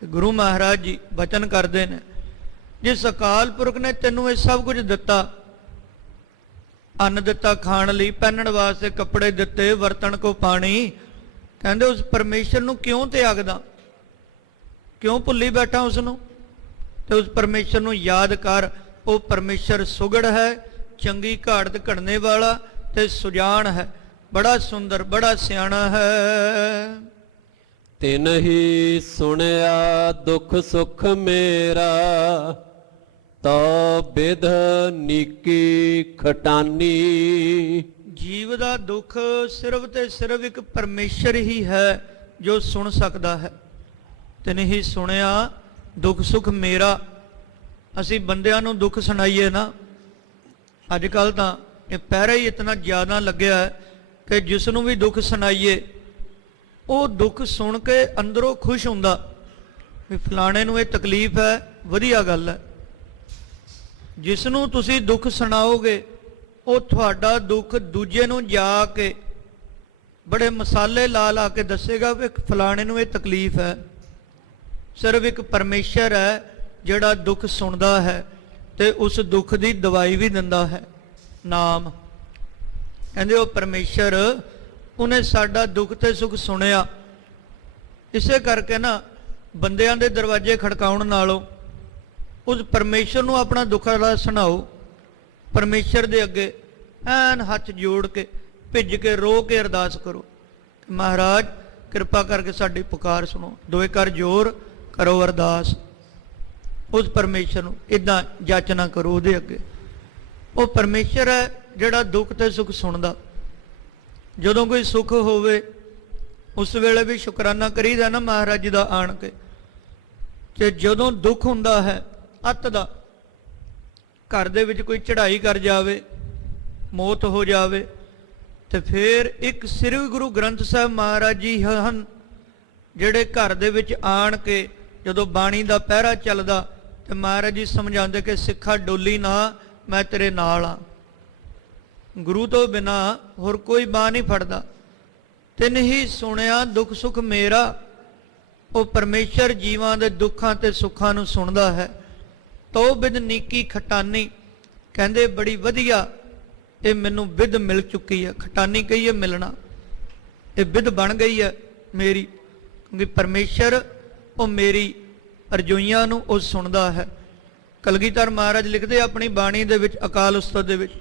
ਤੇ ਗੁਰੂ ਮਹਾਰਾਜ ਜੀ ਬਚਨ ਕਰਦੇ ਨੇ, ਜਿਸ ਅਕਾਲ ਪੁਰਖ ਨੇ ਤੈਨੂੰ ਇਹ ਸਭ ਕੁਝ ਦਿੱਤਾ, ਅੰਨ ਦਿੱਤਾ ਖਾਣ ਲਈ, ਪਹਿਨਣ ਵਾਸਤੇ ਕੱਪੜੇ ਦਿੱਤੇ, ਵਰਤਣ ਕੋ ਪਾਣੀ, ਕਹਿੰਦੇ ਉਸ ਪਰਮੇਸ਼ਰ ਨੂੰ ਕਿਉਂ ਤਿਆਗਦਾ, ਕਿਉਂ ਭੁੱਲੀ ਬੈਠਾ ਉਸ ਨੂੰ? ਤੇ ਉਸ ਪਰਮੇਸ਼ਰ ਨੂੰ ਯਾਦ ਕਰ। ਉਹ ਪਰਮੇਸ਼ਰ ਸੁਗੜ ਹੈ, ਚੰਗੀ ਘਾੜਤ ਘੜਨੇ ਵਾਲਾ ਤੇ ਸੁਜਾਨ ਹੈ, ਬੜਾ ਸੁੰਦਰ, ਬੜਾ ਸਿਆਣਾ ਹੈ। ਤਿਨ ਹੀ ਸੁਣਿਆ ਦੁਖ ਸੁਖ ਮੇਰਾ, ਤੋ ਬਿਧ ਨੀਕੀ ਖਟਾਨੀ। ਜੀਵ ਦਾ ਦੁੱਖ ਸਿਰਫ ਤੇ ਸਿਰਫ ਇੱਕ ਪਰਮੇਸ਼ਰ ਹੀ ਹੈ ਜੋ ਸੁਣ ਸਕਦਾ ਹੈ। ਤਿਨ ਹੀ ਸੁਣਿਆ ਦੁੱਖ ਸੁਖ ਮੇਰਾ। ਅਸੀਂ ਬੰਦਿਆਂ ਨੂੰ ਦੁੱਖ ਸੁਣਾਈਏ ਨਾ, ਅੱਜ ਕੱਲ੍ਹ ਤਾਂ ਇਹ ਪਹਿਰਾ ਹੀ ਇਤਨਾ ਜ਼ਿਆਦਾ ਲੱਗਿਆ ਹੈ ਕਿ ਜਿਸ ਨੂੰ ਵੀ ਦੁੱਖ ਸੁਣਾਈਏ ਉਹ ਦੁੱਖ ਸੁਣ ਕੇ ਅੰਦਰੋਂ ਖੁਸ਼ ਹੁੰਦਾ ਵੀ ਫਲਾਣੇ ਨੂੰ ਇਹ ਤਕਲੀਫ ਹੈ, ਵਧੀਆ ਗੱਲ ਹੈ। ਜਿਸ ਨੂੰ ਤੁਸੀਂ ਦੁੱਖ ਸੁਣਾਓਗੇ ਉਹ ਤੁਹਾਡਾ ਦੁੱਖ ਦੂਜੇ ਨੂੰ ਜਾ ਕੇ ਬੜੇ ਮਸਾਲੇ ਲਾ ਲਾ ਕੇ ਦੱਸੇਗਾ ਵੀ ਫਲਾਣੇ ਨੂੰ ਇਹ ਤਕਲੀਫ ਹੈ। ਸਿਰਫ ਇੱਕ ਪਰਮੇਸ਼ਰ ਹੈ ਜਿਹੜਾ ਦੁੱਖ ਸੁਣਦਾ ਹੈ ਤੇ ਉਸ ਦੁੱਖ ਦੀ ਦਵਾਈ ਵੀ ਦਿੰਦਾ ਹੈ, ਨਾਮ। ਕਹਿੰਦੇ ਉਹ ਪਰਮੇਸ਼ਰ, ਉਹਨੇ ਸਾਡਾ ਦੁੱਖ ਤੇ ਸੁੱਖ ਸੁਣਿਆ। ਇਸੇ ਕਰਕੇ ਨਾ ਬੰਦਿਆਂ ਦੇ ਦਰਵਾਜ਼ੇ ਖੜਕਾਉਣ ਨਾਲੋਂ ਉਸ ਪਰਮੇਸ਼ਰ ਨੂੰ ਆਪਣਾ ਦੁੱਖ ਦਾ ਸੁਣਾਓ। ਪਰਮੇਸ਼ਰ ਦੇ ਅੱਗੇ ਐਨ ਹੱਥ ਜੋੜ ਕੇ, ਭਿੱਜ ਕੇ, ਰੋ ਕੇ ਅਰਦਾਸ ਕਰੋ ਕਿ ਮਹਾਰਾਜ ਕਿਰਪਾ ਕਰਕੇ ਸਾਡੀ ਪੁਕਾਰ ਸੁਣੋ। ਦੋਏ ਕਰ ਜੋਰ ਕਰੋ ਅਰਦਾਸ ਉਸ ਪਰਮੇਸ਼ਰ ਨੂੰ, ਇਦਾਂ ਜਾਚਨਾ ਕਰੋ ਉਹਦੇ ਅੱਗੇ। ਉਹ ਪਰਮੇਸ਼ਰ ਹੈ ਜਿਹੜਾ ਦੁੱਖ ਤੇ ਸੁੱਖ ਸੁਣਦਾ। ਜਦੋਂ ਕੋਈ ਸੁੱਖ ਹੋਵੇ ਉਸ ਵੇਲੇ ਵੀ ਸ਼ੁਕਰਾਨਾ ਕਰੀਦਾ ਨਾ ਮਹਾਰਾਜ ਜੀ ਦਾ ਆਣ ਕੇ। ਤੇ ਜਦੋਂ ਦੁੱਖ ਹੁੰਦਾ ਹੈ ਅੱਤ ਦਾ, ਘਰ ਦੇ ਵਿੱਚ ਕੋਈ ਚੜ੍ਹਾਈ ਕਰ ਜਾਵੇ, ਮੌਤ ਹੋ ਜਾਵੇ, ਤੇ ਫਿਰ ਇੱਕ ਸ੍ਰੀ ਗੁਰੂ ਗ੍ਰੰਥ ਸਾਹਿਬ ਮਹਾਰਾਜ ਜੀ ਹਨ ਜਿਹੜੇ ਘਰ ਦੇ ਵਿੱਚ ਆਣ ਕੇ ਜਦੋਂ ਬਾਣੀ ਦਾ ਪਹਿਰਾ ਚੱਲਦਾ ਤੇ ਮਹਾਰਾਜ ਜੀ ਸਮਝਾਉਂਦੇ ਕਿ ਸਿੱਖਾ ਡੋਲੀ ਨਾ, ਮੈਂ ਤੇਰੇ ਨਾਲ ਆ। ਗੁਰੂ ਤੋਂ ਬਿਨਾ ਹੋਰ ਕੋਈ ਬਾਂਹ ਨਹੀਂ ਫੜਦਾ। ਤਿਨ ਹੀ ਸੁਣਿਆ ਦੁੱਖ ਸੁਖ ਮੇਰਾ। ਉਹ ਪਰਮੇਸ਼ਰ ਜੀਵਾਂ ਦੇ ਦੁੱਖਾਂ ਤੇ ਸੁੱਖਾਂ ਨੂੰ ਸੁਣਦਾ ਹੈ। ਤੋ ਬਿਦ ਨੀਕੀ ਖਟਾਨੀ, ਕਹਿੰਦੇ ਬੜੀ ਵਧੀਆ ਇਹ ਮੈਨੂੰ ਵਿਧ ਮਿਲ ਚੁੱਕੀ ਹੈ। ਖਟਾਨੀ ਕਹੀਏ ਮਿਲਣਾ, ਇਹ ਵਿਧ ਬਣ ਗਈ ਹੈ ਮੇਰੀ, ਕਿਉਂਕਿ ਪਰਮੇਸ਼ਰ ਉਹ ਮੇਰੀ ਅਰਜ਼ੋਈਆਂ ਨੂੰ ਉਹ ਸੁਣਦਾ ਹੈ। ਕਲਗੀਧਰ ਮਹਾਰਾਜ ਲਿਖਦੇ ਆਪਣੀ ਬਾਣੀ ਦੇ ਵਿੱਚ ਅਕਾਲ ਉਸਤਤ ਦੇ ਵਿੱਚ,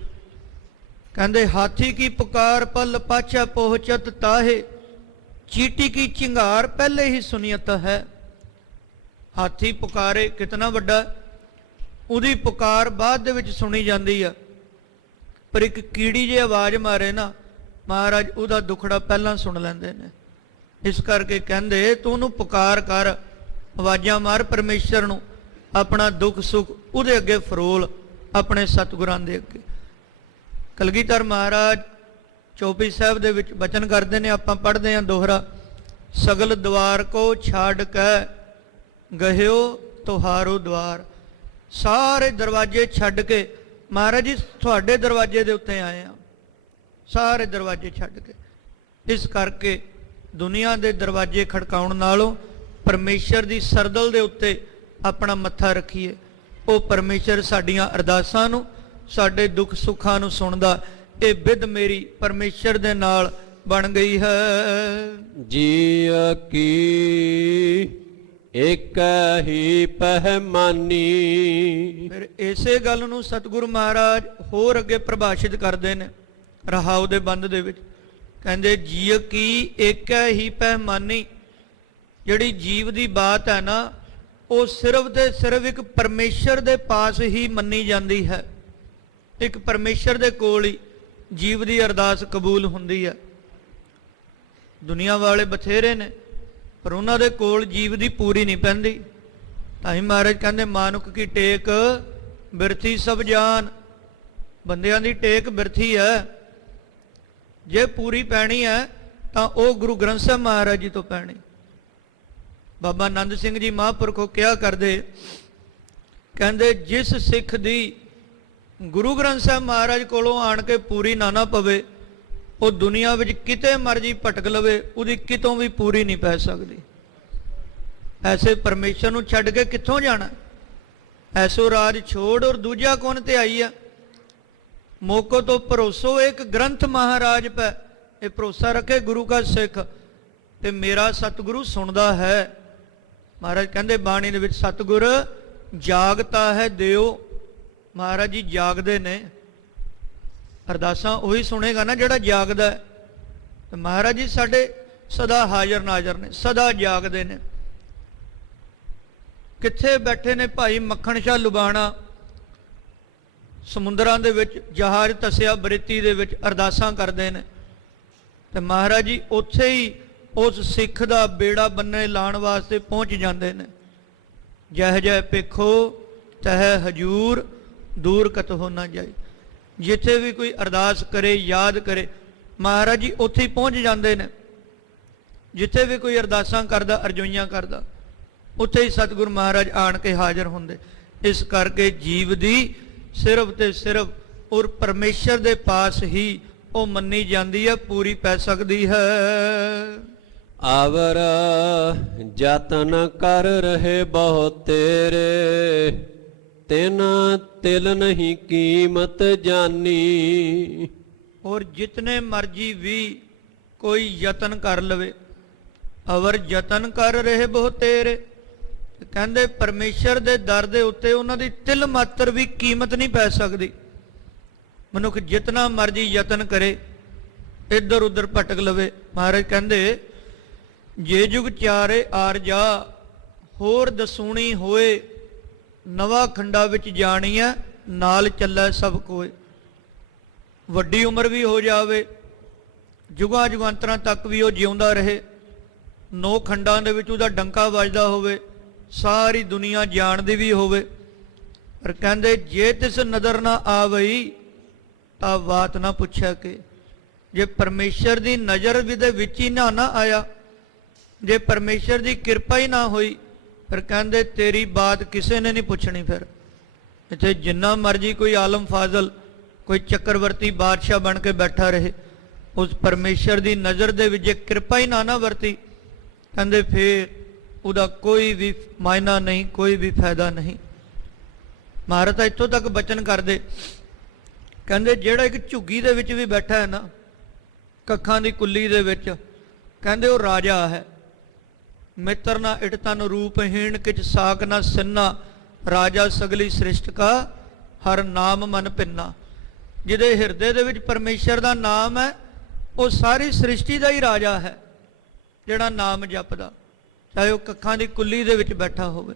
ਕਹਿੰਦੇ ਹਾਥੀ ਕੀ ਪੁਕਾਰ ਪਲ ਪਾਛਾ ਪਹੁੰਚਤ ਤਾਹੇ, ਚੀਟੀ ਕੀ ਚਿੰਗਾਰ ਪਹਿਲੇ ਹੀ ਸੁਨੀਅਤ ਹੈ। ਹਾਥੀ ਪੁਕਾਰੇ ਕਿਤਨਾ ਵੱਡਾ, ਉਹਦੀ ਪੁਕਾਰ ਬਾਅਦ ਦੇ ਵਿੱਚ ਸੁਣੀ ਜਾਂਦੀ ਆ, ਪਰ ਇੱਕ ਕੀੜੀ ਜੇ ਆਵਾਜ਼ ਮਾਰੇ ਨਾ ਮਹਾਰਾਜ ਉਹਦਾ ਦੁਖੜਾ ਪਹਿਲਾਂ ਸੁਣ ਲੈਂਦੇ ਨੇ। ਇਸ ਕਰਕੇ ਕਹਿੰਦੇ ਤੂੰ ਉਹਨੂੰ ਪੁਕਾਰ ਕਰ, ਆਵਾਜ਼ਾਂ ਮਾਰ ਪਰਮੇਸ਼ਰ ਨੂੰ, ਆਪਣਾ ਦੁੱਖ ਸੁੱਖ ਉਹਦੇ ਅੱਗੇ ਫਰੋਲ, ਆਪਣੇ ਸਤਿਗੁਰਾਂ ਦੇ ਅੱਗੇ। ਕਲਗੀਧਰ ਮਹਾਰਾਜ ਚੌਪਈ ਸਾਹਿਬ ਦੇ ਵਿੱਚ ਬਚਨ ਕਰਦੇ ਨੇ, ਆਪਾਂ ਪੜ੍ਹਦੇ ਹਾਂ ਦੋਹਰਾ, ਸਗਲ ਦਵਾਰ ਕੋ ਛਾੜ ਕੇ ਗਹਿਓ ਤੁਹਾਰੋ ਦਵਾਰ। ਸਾਰੇ ਦਰਵਾਜ਼ੇ ਛੱਡ ਕੇ ਮਹਾਰਾਜ ਜੀ ਤੁਹਾਡੇ ਦਰਵਾਜ਼ੇ ਦੇ ਉੱਤੇ ਆਏ ਆ, ਸਾਰੇ ਦਰਵਾਜ਼ੇ ਛੱਡ ਕੇ। ਇਸ ਕਰਕੇ ਦੁਨੀਆ ਦੇ ਦਰਵਾਜ਼ੇ ਖੜਕਾਉਣ ਨਾਲੋਂ ਪਰਮੇਸ਼ਰ ਦੀ ਸਰਦਲ ਦੇ ਉੱਤੇ ਆਪਣਾ ਮੱਥਾ ਰੱਖੀਏ। ਉਹ ਪਰਮੇਸ਼ਰ ਸਾਡੀਆਂ ਅਰਦਾਸਾਂ ਨੂੰ, ਸਾਡੇ ਦੁੱਖ ਸੁੱਖਾਂ ਨੂੰ ਸੁਣਦਾ। ਇਹ ਵਿਧ ਮੇਰੀ ਪਰਮੇਸ਼ਰ ਦੇ ਨਾਲ ਬਣ ਗਈ ਹੈ। ਜੀ ਕੀ ਇੱਕ ਹੀ ਪਹਿਮਾਨੀ। ਫਿਰ ਇਸੇ ਗੱਲ ਨੂੰ ਸਤਿਗੁਰੂ ਮਹਾਰਾਜ ਹੋਰ ਅੱਗੇ ਪ੍ਰਭਾਸ਼ਿਤ ਕਰਦੇ ਨੇ ਰਹਾਉ ਦੇ ਬੰਦ ਦੇ ਵਿੱਚ, ਕਹਿੰਦੇ ਜੀ ਕੀ ਇੱਕ ਹੀ ਪਹਿਮਾਨੀ। ਜਿਹੜੀ ਜੀਵ ਦੀ ਬਾਤ ਹੈ ਨਾ, ਉਹ ਸਿਰਫ ਤੇ ਸਿਰਫ ਇੱਕ ਪਰਮੇਸ਼ਰ ਦੇ ਪਾਸ ਹੀ ਮੰਨੀ ਜਾਂਦੀ ਹੈ। ਇੱਕ ਪਰਮੇਸ਼ਰ ਦੇ ਕੋਲ ਹੀ ਜੀਵ ਦੀ ਅਰਦਾਸ ਕਬੂਲ ਹੁੰਦੀ ਹੈ। ਦੁਨੀਆ ਵਾਲੇ ਬਥੇਰੇ ਨੇ, ਪਰ ਉਹਨਾਂ ਦੇ ਕੋਲ ਜੀਵ ਦੀ ਪੂਰੀ ਨਹੀਂ ਪੈਂਦੀ। ਤਾਂ ਹੀ ਮਹਾਰਾਜ ਕਹਿੰਦੇ ਮਾਨੁਖ ਕੀ ਟੇਕ ਬਿਰਥੀ ਸਭ ਜਾਨ। ਬੰਦਿਆਂ ਦੀ ਟੇਕ ਬਿਰਥੀ ਹੈ, ਜੇ ਪੂਰੀ ਪੈਣੀ ਹੈ ਤਾਂ ਉਹ ਗੁਰੂ ਗ੍ਰੰਥ ਸਾਹਿਬ ਮਹਾਰਾਜ ਜੀ ਤੋਂ ਪੈਣੀ। ਬਾਬਾ ਆਨੰਦ ਸਿੰਘ ਜੀ ਮਹਾਂਪੁਰਖੋਂ ਕਿਹਾ ਕਰਦੇ, ਕਹਿੰਦੇ ਜਿਸ ਸਿੱਖ ਦੀ ਗੁਰੂ ਗ੍ਰੰਥ ਸਾਹਿਬ ਮਹਾਰਾਜ ਕੋਲੋਂ ਆਣ ਕੇ ਪੂਰੀ ਨਾ ਪਵੇ, ਉਹ ਦੁਨੀਆ ਵਿੱਚ ਕਿਤੇ ਮਰਜੀ ਭਟਕ ਲਵੇ, ਉਹਦੀ ਕਿਤੋਂ ਵੀ ਪੂਰੀ ਨਹੀਂ ਪੈ ਸਕਦੀ। ਐਸੇ ਪਰਮੇਸ਼ਰ ਨੂੰ ਛੱਡ ਕੇ ਕਿੱਥੋਂ ਜਾਣਾ? ਐਸੋ ਰਾਜ ਛੋੜ ਔਰ ਦੂਜਾ ਕੌਣ ਤੇ ਆਈ ਆ। ਮੋਕੋ ਤੋਂ ਭਰੋਸੋ ਇੱਕ ਗ੍ਰੰਥ ਮਹਾਰਾਜ ਪੈ। ਇਹ ਭਰੋਸਾ ਰੱਖੇ ਗੁਰੂ ਕਾ ਸਿੱਖ, ਤੇ ਮੇਰਾ ਸਤਿਗੁਰੂ ਸੁਣਦਾ ਹੈ। ਮਹਾਰਾਜ ਕਹਿੰਦੇ ਬਾਣੀ ਦੇ ਵਿੱਚ ਸਤਿਗੁਰ ਜਾਗਤਾ ਹੈ ਦਿਓ। ਮਹਾਰਾਜ ਜੀ ਜਾਗਦੇ ਨੇ, ਅਰਦਾਸਾਂ ਉਹੀ ਸੁਣੇਗਾ ਨਾ ਜਿਹੜਾ ਜਾਗਦਾ ਹੈ। ਤੇ ਮਹਾਰਾਜ ਜੀ ਸਾਡੇ ਸਦਾ ਹਾਜ਼ਰ ਨਾਜ਼ਰ ਨੇ, ਸਦਾ ਜਾਗਦੇ ਨੇ। ਕਿੱਥੇ ਬੈਠੇ ਨੇ ਭਾਈ ਮੱਖਣ ਸ਼ਾਹ ਲੁਬਾਣਾ, ਸਮੁੰਦਰਾਂ ਦੇ ਵਿੱਚ ਜਹਾਜ਼ ਤਸਿਆ ਬਰੇਤੀ ਦੇ ਵਿੱਚ ਅਰਦਾਸਾਂ ਕਰਦੇ ਨੇ। ਤੇ ਮਹਾਰਾਜ ਜੀ ਉੱਥੇ ਹੀ ਉਸ ਸਿੱਖ ਦਾ ਬੇੜਾ ਬੰਨੇ ਲਾਉਣ ਵਾਸਤੇ ਪਹੁੰਚ ਜਾਂਦੇ ਨੇ। ਜਹ ਜਹ ਪੇਖੋ ਤਹ ਹਜੂਰ ਦੂਰ ਕਤਹੁ ਨਾ ਜਾਈ। ਜਿੱਥੇ ਵੀ ਕੋਈ ਅਰਦਾਸ ਕਰੇ, ਯਾਦ ਕਰੇ, ਮਹਾਰਾਜ ਜੀ ਉੱਥੇ ਹੀ ਪਹੁੰਚ ਜਾਂਦੇ ਨੇ। ਜਿੱਥੇ ਵੀ ਕੋਈ ਅਰਦਾਸਾਂ ਕਰਦਾ, ਅਰਜ਼ੋਈਆਂ ਕਰਦਾ, ਉੱਥੇ ਹੀ ਸਤਿਗੁਰੂ ਮਹਾਰਾਜ ਆਣ ਕੇ ਹਾਜ਼ਰ ਹੁੰਦੇ। ਇਸ ਕਰਕੇ ਜੀਵ ਦੀ ਸਿਰਫ ਤੇ ਸਿਰਫ ਔਰ ਪਰਮੇਸ਼ਰ ਦੇ ਪਾਸ ਹੀ ਉਹ ਮੰਨੀ ਜਾਂਦੀ ਹੈ, ਪੂਰੀ ਪੈ ਸਕਦੀ ਹੈ। ਆਵਰ ਜਤਨ ਕਰ ਰਹੇ ਬਹੁ ਤੇਰੇ, ਤਿਨ ਤਿਲ ਨਹੀਂ ਕੀਮਤ ਜਾਨੀ। ਔਰ ਜਿਤਨੇ ਮਰਜੀ ਵੀ ਕੋਈ ਯਤਨ ਕਰ ਲਵੇ, ਅਵਰ ਯਤਨ ਕਰ ਰਹੇ ਬਹੁ ਤੇਰੇ, ਕਹਿੰਦੇ ਪਰਮੇਸ਼ਰ ਦੇ ਦਰ ਦੇ ਉੱਤੇ ਉਹਨਾਂ ਦੀ ਤਿਲ ਮਾਤਰ ਵੀ ਕੀਮਤ ਨਹੀਂ ਪੈ ਸਕਦੀ। ਮਨੁੱਖ ਜਿਤਨਾ ਮਰਜੀ ਯਤਨ ਕਰੇ, ਇੱਧਰ ਉੱਧਰ ਭਟਕ ਲਵੇ, ਮਹਾਰਾਜ ਕਹਿੰਦੇ ਜੇ ਜੁਗ ਚਾਰੇ ਆਰ ਜਾ, ਹੋਰ ਦਸੂਣੀ ਹੋਏ, ਨਵਾਂ ਖੰਡਾ ਵਿੱਚ ਜਾਣੀ ਹੈ, ਨਾਲ ਚੱਲੇ ਸਭ ਕੋਏ। ਵੱਡੀ ਉਮਰ ਵੀ ਹੋ ਜਾਵੇ, ਜੁਗਾਂ ਜੁਗਾਂਤਰਾਂ ਤੱਕ ਵੀ ਉਹ ਜਿਉਂਦਾ ਰਹੇ, 9 ਖੰਡਾਂ ਦੇ ਵਿੱਚ ਉਹਦਾ ਡੰਕਾ ਵੱਜਦਾ ਹੋਵੇ, ਸਾਰੀ ਦੁਨੀਆ ਜਾਣਦੀ ਵੀ ਹੋਵੇ, ਪਰ ਕਹਿੰਦੇ ਜੇ ਤਿਸ ਨਜ਼ਰ ਨਾ ਆਵਈ ਤਾਂ ਬਾਤ ਨਾ ਪੁੱਛਿਆ ਕਿ। ਜੇ ਪਰਮੇਸ਼ਰ ਦੀ ਨਜ਼ਰ ਵੀ ਦੇ ਵਿੱਚ ਹੀ ਨਾ ਆਇਆ, ਜੇ ਪਰਮੇਸ਼ਰ ਦੀ ਕਿਰਪਾ ਹੀ ਨਾ ਹੋਈ, ਫਿਰ ਕਹਿੰਦੇ ਤੇਰੀ ਬਾਤ ਕਿਸੇ ਨੇ ਨਹੀਂ ਪੁੱਛਣੀ। ਫਿਰ ਇੱਥੇ ਜਿੰਨਾ ਮਰਜੀ ਕੋਈ ਆਲਮ ਫਾਜ਼ਲ, ਕੋਈ ਚੱਕਰਵਰਤੀ ਬਾਦਸ਼ਾਹ ਬਣ ਕੇ ਬੈਠਾ ਰਹੇ, ਉਸ ਪਰਮੇਸ਼ਰ ਦੀ ਨਜ਼ਰ ਦੇ ਵਿੱਚ ਜੇ ਕਿਰਪਾ ਹੀ ਨਾ ਵਰਤੀ, ਕਹਿੰਦੇ ਫਿਰ ਉਹਦਾ ਕੋਈ ਵੀ ਮਾਇਨਾ ਨਹੀਂ, ਕੋਈ ਵੀ ਫਾਇਦਾ ਨਹੀਂ। ਮਹਾਰਾਜ ਤਾਂ ਇੱਥੋਂ ਤੱਕ ਬਚਨ ਕਰਦੇ, ਕਹਿੰਦੇ ਜਿਹੜਾ ਇੱਕ ਝੁੱਗੀ ਦੇ ਵਿੱਚ ਵੀ ਬੈਠਾ ਹੈ ਨਾ, ਕੱਖਾਂ ਦੀ ਕੁੱਲੀ ਦੇ ਵਿੱਚ, ਕਹਿੰਦੇ ਉਹ ਰਾਜਾ ਹੈ। ਮਿੱਤਰ ਨਾ ਇਟ ਤਨ ਰੂਪਹੀਣ, ਕਿਛ ਸਾਕ ਨਾ ਸਿੰਨਾ, ਰਾਜਾ ਸਗਲੀ ਸ੍ਰਿਸ਼ਟ ਕਾ ਹਰ ਨਾਮ ਮਨ ਪਿੰਨਾ। ਜਿਹਦੇ ਹਿਰਦੇ ਦੇ ਵਿੱਚ ਪਰਮੇਸ਼ਰ ਦਾ ਨਾਮ ਹੈ ਉਹ ਸਾਰੀ ਸ੍ਰਿਸ਼ਟੀ ਦਾ ਹੀ ਰਾਜਾ ਹੈ, ਜਿਹੜਾ ਨਾਮ ਜਪਦਾ, ਚਾਹੇ ਉਹ ਕੱਖਾਂ ਦੀ ਕੁੱਲੀ ਦੇ ਵਿੱਚ ਬੈਠਾ ਹੋਵੇ।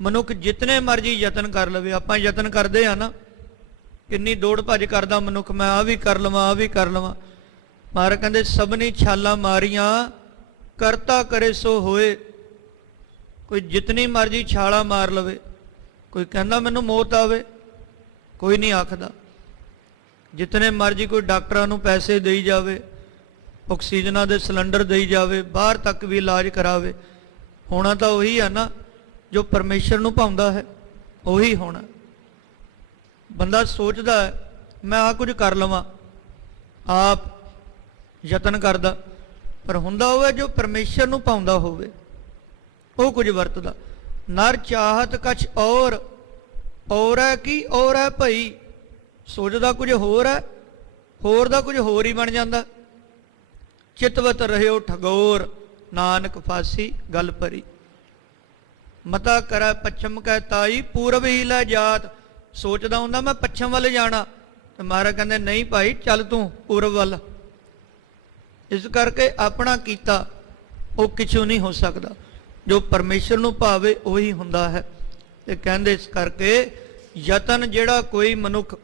ਮਨੁੱਖ ਜਿਤਨੇ ਮਰਜੀ ਯਤਨ ਕਰ ਲਵੇ, ਆਪਾਂ ਯਤਨ ਕਰਦੇ ਆ ਨਾ, ਕਿੰਨੀ ਦੌੜ ਭੱਜ ਕਰਦਾ ਮਨੁੱਖ, ਮੈਂ ਆ ਵੀ ਕਰ ਲਵਾਂ, ਆ ਵੀ ਕਰ ਲਵਾਂ। ਮਹਾਰਾਜ ਕਹਿੰਦੇ ਸਭਨੀ ਛਾਲਾਂ ਮਾਰੀਆਂ ਕਰਤਾ ਕਰੇ ਸੋ ਹੋਏ। ਕੋਈ ਜਿਤਨੀ ਮਰਜੀ ਛਾਲਾਂ ਮਾਰ ਲਵੇ, ਕੋਈ ਕਹਿੰਦਾ ਮੈਨੂੰ ਮੌਤ ਆਵੇ, ਕੋਈ ਨਹੀਂ ਆਖਦਾ। ਜਿਤਨੇ ਮਰਜੀ ਕੋਈ ਡਾਕਟਰਾਂ ਨੂੰ ਪੈਸੇ ਦੇਈ ਜਾਵੇ, ਆਕਸੀਜਨਾਂ ਦੇ ਸਿਲੰਡਰ ਦੇਈ ਜਾਵੇ, ਬਾਹਰ ਤੱਕ ਵੀ ਇਲਾਜ ਕਰਾਵੇ, ਹੋਣਾ ਤਾਂ ਉਹੀ ਹੈ ਨਾ ਜੋ ਪਰਮੇਸ਼ਰ ਨੂੰ ਭਾਉਂਦਾ ਹੈ, ਉਹੀ ਹੋਣਾ। ਬੰਦਾ ਸੋਚਦਾ ਹੈ ਮੈਂ ਆ ਕੁਝ ਕਰ ਲਵਾਂ, ਆਪ ਯਤਨ ਕਰਦਾ, ਪਰ ਹੁੰਦਾ ਹੋਵੇ ਜੋ ਪਰਮੇਸ਼ਰ ਨੂੰ ਭਾਉਂਦਾ ਹੋਵੇ, ਉਹ ਕੁਝ ਵਰਤਦਾ। ਨਰ ਚਾਹਤ ਕਛ ਔਰ ਹੈ ਕੀ ਔਰ ਹੈ ਭਈ। ਸੋਚਦਾ ਕੁਝ ਹੋਰ ਹੈ, ਹੋਰ ਦਾ ਕੁਝ ਹੋਰ ਹੀ ਬਣ ਜਾਂਦਾ। ਚਿਤਵਤ ਰਹਿਓ ਠਗੋਰ, ਨਾਨਕ ਫਾਸੀ ਗੱਲ ਭਰੀ। ਮਤਾ ਕਰੈ ਪੱਛਮ ਕੈ ਤਾਈ, ਪੂਰਬ ਹੀ ਲੈ ਜਾਤ। ਸੋਚਦਾ ਹੁੰਦਾ ਮੈਂ ਪੱਛਮ ਵੱਲ ਜਾਣਾ, ਤੇ ਮਹਾਰਾਜ ਕਹਿੰਦੇ ਨਹੀਂ ਭਾਈ ਚੱਲ ਤੂੰ ਪੂਰਬ ਵੱਲ। ਇਸ ਕਰਕੇ ਆਪਣਾ ਕੀਤਾ ਉਹ ਕਿਛੂ ਨਹੀਂ ਹੋ ਸਕਦਾ, ਜੋ ਪਰਮੇਸ਼ਰ ਨੂੰ ਭਾਵੇ ਉਹੀ ਹੁੰਦਾ ਹੈ। ਤੇ ਕਹਿੰਦੇ ਇਸ ਕਰਕੇ ਯਤਨ ਜਿਹੜਾ ਕੋਈ ਮਨੁੱਖ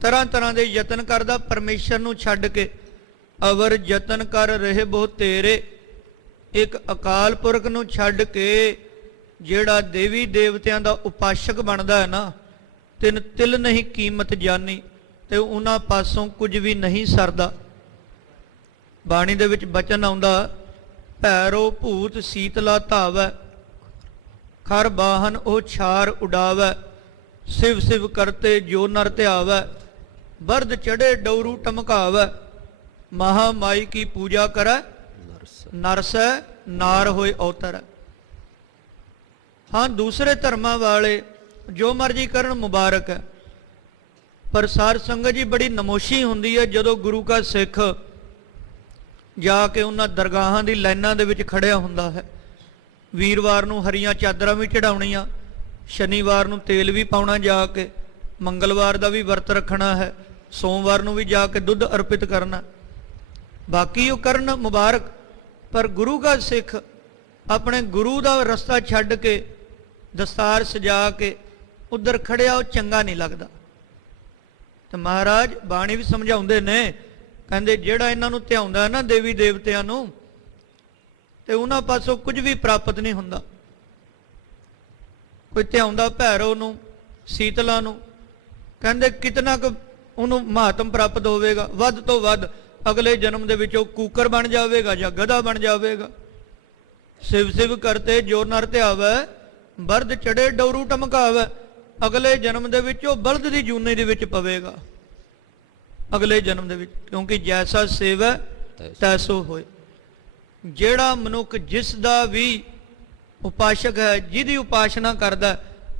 ਤਰ੍ਹਾਂ ਤਰ੍ਹਾਂ ਦੇ ਯਤਨ ਕਰਦਾ ਪਰਮੇਸ਼ਰ ਨੂੰ ਛੱਡ ਕੇ, ਅਵਰ ਯਤਨ ਕਰ ਰਹੇ ਬਹੁ ਤੇਰੇ। ਇੱਕ ਅਕਾਲ ਪੁਰਖ ਨੂੰ ਛੱਡ ਕੇ ਜਿਹੜਾ ਦੇਵੀ ਦੇਵਤਿਆਂ ਦਾ ਉਪਾਸ਼ਕ ਬਣਦਾ ਹੈ ਨਾ, ਤਿੰਨ ਤਿਲ ਨਹੀਂ ਕੀਮਤ ਜਾਨੀ, ਤੇ ਉਹਨਾਂ ਪਾਸੋਂ ਕੁਝ ਵੀ ਨਹੀਂ ਸਰਦਾ। ਬਾਣੀ ਦੇ ਵਿੱਚ ਬਚਨ ਆਉਂਦਾ, ਭੈਰੋ ਭੂਤ ਸੀਤਲਾ ਧਾਵੈ, ਖਰ ਬਾਹਨ ਉਹ ਛਾਰ ਉਡਾਵੈ, ਸਿਵ ਸਿਵ ਕਰਤੇ ਜੋ ਨਰ ਧਿਆਵੈ, ਬਰਦ ਚੜੇ ਡਉਰੂ ਟਮਕਾਵੈ, ਮਹਾ ਮਾਈ ਕੀ ਪੂਜਾ ਕਰੈ, ਨਰਸੈ ਨਾਰ ਹੋਏ ਅਵਤਰ। ਹਾਂ, ਦੂਸਰੇ ਧਰਮਾਂ ਵਾਲੇ ਜੋ ਮਰਜੀ ਕਰਨ ਮੁਬਾਰਕ ਹੈ, ਪਰ ਸਾਧ ਸੰਗਤ ਜੀ ਬੜੀ ਨਮੋਸ਼ੀ ਹੁੰਦੀ ਹੈ ਜਦੋਂ ਗੁਰੂ ਕਾ ਸਿੱਖ ਜਾ ਕੇ ਉਹਨਾਂ ਦਰਗਾਹਾਂ ਦੀ ਲਾਈਨਾਂ ਦੇ ਵਿੱਚ ਖੜਿਆ ਹੁੰਦਾ ਹੈ। ਵੀਰਵਾਰ ਨੂੰ ਹਰੀਆਂ ਚਾਦਰਾਂ ਵੀ ਚੜਾਉਣੀਆਂ, ਸ਼ਨੀਵਾਰ ਨੂੰ ਤੇਲ ਵੀ ਪਾਉਣਾ, ਜਾ ਕੇ ਮੰਗਲਵਾਰ ਦਾ ਵੀ ਵਰਤ ਰੱਖਣਾ ਹੈ, ਸੋਮਵਾਰ ਨੂੰ ਵੀ ਜਾ ਕੇ ਦੁੱਧ ਅਰਪਿਤ ਕਰਨਾ। ਬਾਕੀ ਉਹ ਕਰਨ ਮੁਬਾਰਕ, ਪਰ ਗੁਰੂ ਦਾ ਸਿੱਖ ਆਪਣੇ ਗੁਰੂ ਦਾ ਰਸਤਾ ਛੱਡ ਕੇ ਦਸਤਾਰ ਸਜਾ ਕੇ ਉਧਰ ਖੜਿਆ, ਉਹ ਚੰਗਾ ਨਹੀਂ ਲੱਗਦਾ। ਤੇ ਮਹਾਰਾਜ ਬਾਣੀ ਵੀ ਸਮਝਾਉਂਦੇ ਨੇ, ਕਹਿੰਦੇ ਜਿਹੜਾ ਇਹਨਾਂ ਨੂੰ ਧਿਆਉਂਦਾ ਨਾ ਦੇਵੀ ਦੇਵਤਿਆਂ ਨੂੰ, ਤੇ ਉਹਨਾਂ ਪਾਸੋਂ ਕੁਝ ਵੀ ਪ੍ਰਾਪਤ ਨਹੀਂ ਹੁੰਦਾ। ਕੋਈ ਧਿਆਉਂਦਾ ਭੈਰੋ ਨੂੰ, ਸੀਤਲਾ ਨੂੰ, ਕਹਿੰਦੇ ਕਿਤਨਾ ਕੁ ਉਹਨੂੰ ਮਹਾਤਮ ਪ੍ਰਾਪਤ ਹੋਵੇਗਾ, ਵੱਧ ਤੋਂ ਵੱਧ ਅਗਲੇ ਜਨਮ ਦੇ ਵਿੱਚ ਉਹ ਕੂਕਰ ਬਣ ਜਾਵੇਗਾ ਜਾਂ ਗਧਾ ਬਣ ਜਾਵੇਗਾ। ਸਿਵ ਸਿਵ ਕਰਤੇ ਜੋ ਨਰ ਧਿਆਵੈ, ਬਰਦ ਚੜੇ ਡਉਰੂ ਟਮਕਾਵੈ, ਅਗਲੇ ਜਨਮ ਦੇ ਵਿੱਚ ਉਹ ਬਲਦ ਦੀ ਜੂਨੇ ਦੇ ਵਿੱਚ ਪਵੇਗਾ, ਅਗਲੇ ਜਨਮ ਦੇ ਵਿੱਚ, ਕਿਉਂਕਿ ਜੈਸਾ ਸੇਵੈ ਤੈਸੋ ਹੋਏ। ਜਿਹੜਾ ਮਨੁੱਖ ਜਿਸ ਦਾ ਵੀ ਉਪਾਸ਼ਕ ਹੈ, ਜਿਹਦੀ ਉਪਾਸ਼ਨਾ ਕਰਦਾ,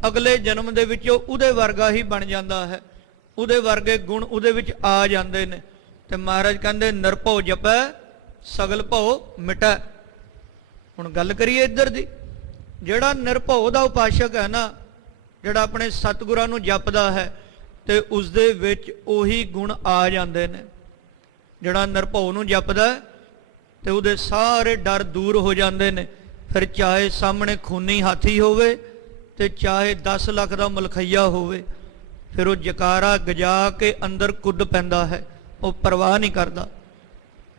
ਅਗਲੇ ਜਨਮ ਦੇ ਵਿੱਚ ਉਹ ਉਹਦੇ ਵਰਗਾ ਹੀ ਬਣ ਜਾਂਦਾ ਹੈ, ਉਹਦੇ ਵਰਗੇ ਗੁਣ ਉਹਦੇ ਵਿੱਚ ਆ ਜਾਂਦੇ ਨੇ। ਤੇ ਮਹਾਰਾਜ ਕਹਿੰਦੇ ਨਿਰਭਉ ਜਪੈ ਸਗਲ ਭਉ ਮਿਟੈ। ਹੁਣ ਗੱਲ ਕਰੀਏ ਇੱਧਰ ਦੀ, ਜਿਹੜਾ ਨਿਰਭਉ ਦਾ ਉਪਾਸ਼ਕ ਹੈ ਨਾ, ਜਿਹੜਾ ਆਪਣੇ ਸਤਿਗੁਰਾਂ ਨੂੰ ਜਪਦਾ ਹੈ, ਤੇ ਉਸ ਦੇ ਵਿੱਚ ਉਹੀ ਗੁਣ ਆ ਜਾਂਦੇ ਨੇ। ਜਿਹੜਾ ਨਿਰਭਉ ਨੂੰ ਜਪਦਾ ਤੇ ਉਹਦੇ ਸਾਰੇ ਡਰ ਦੂਰ ਹੋ ਜਾਂਦੇ ਨੇ। ਫਿਰ ਚਾਹੇ ਸਾਹਮਣੇ ਖੂਨੀ ਹਾਥੀ ਹੋਵੇ ਤੇ ਚਾਹੇ 10 ਲੱਖ ਦਾ ਮਲਖਈਆ ਹੋਵੇ, ਫਿਰ ਉਹ ਜਕਾਰਾ ਗਜਾ ਕੇ ਅੰਦਰ ਕੁੱਦ ਪੈਂਦਾ ਹੈ, ਉਹ ਪਰਵਾਹ ਨਹੀਂ ਕਰਦਾ,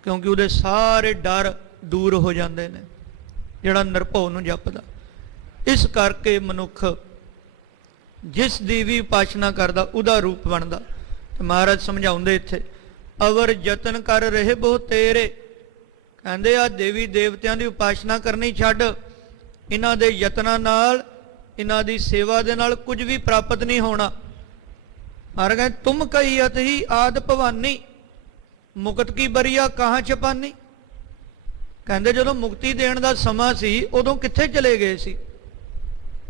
ਕਿਉਂਕਿ ਉਹਦੇ ਸਾਰੇ ਡਰ ਦੂਰ ਹੋ ਜਾਂਦੇ ਨੇ ਜਿਹੜਾ ਨਿਰਭਉ ਨੂੰ ਜਪਦਾ। ਇਸ ਕਰਕੇ ਮਨੁੱਖ ਜਿਸ ਦੀ ਵੀ ਉਪਾਸਨਾ ਕਰਦਾ ਉਹਦਾ ਰੂਪ ਬਣਦਾ। ਤੇ ਮਹਾਰਾਜ ਸਮਝਾਉਂਦੇ ਇੱਥੇ, ਅਵਰ ਯਤਨ ਕਰ ਰਹੇ ਬਹੁ ਤੇਰੇ। ਕਹਿੰਦੇ ਆ ਦੇਵੀ ਦੇਵਤਿਆਂ ਦੀ ਉਪਾਸਨਾ ਕਰਨੀ ਛੱਡ, ਇਹਨਾਂ ਦੇ ਯਤਨਾਂ ਨਾਲ, ਇਹਨਾਂ ਦੀ ਸੇਵਾ ਦੇ ਨਾਲ ਕੁਝ ਵੀ ਪ੍ਰਾਪਤ ਨਹੀਂ ਹੋਣਾ। ਮਹਾਰਾਜ ਕਹਿੰਦੇ ਤੁਮ ਕਈ ਅਤ ਹੀ ਆਦ ਭਵਾਨੀ, ਮੁਕਤ ਕੀ ਬਰੀਆ ਕਹਾਂ ਛਪਾਨੀ। ਕਹਿੰਦੇ ਜਦੋਂ ਮੁਕਤੀ ਦੇਣ ਦਾ ਸਮਾਂ ਸੀ ਉਦੋਂ ਕਿੱਥੇ ਚਲੇ ਗਏ ਸੀ।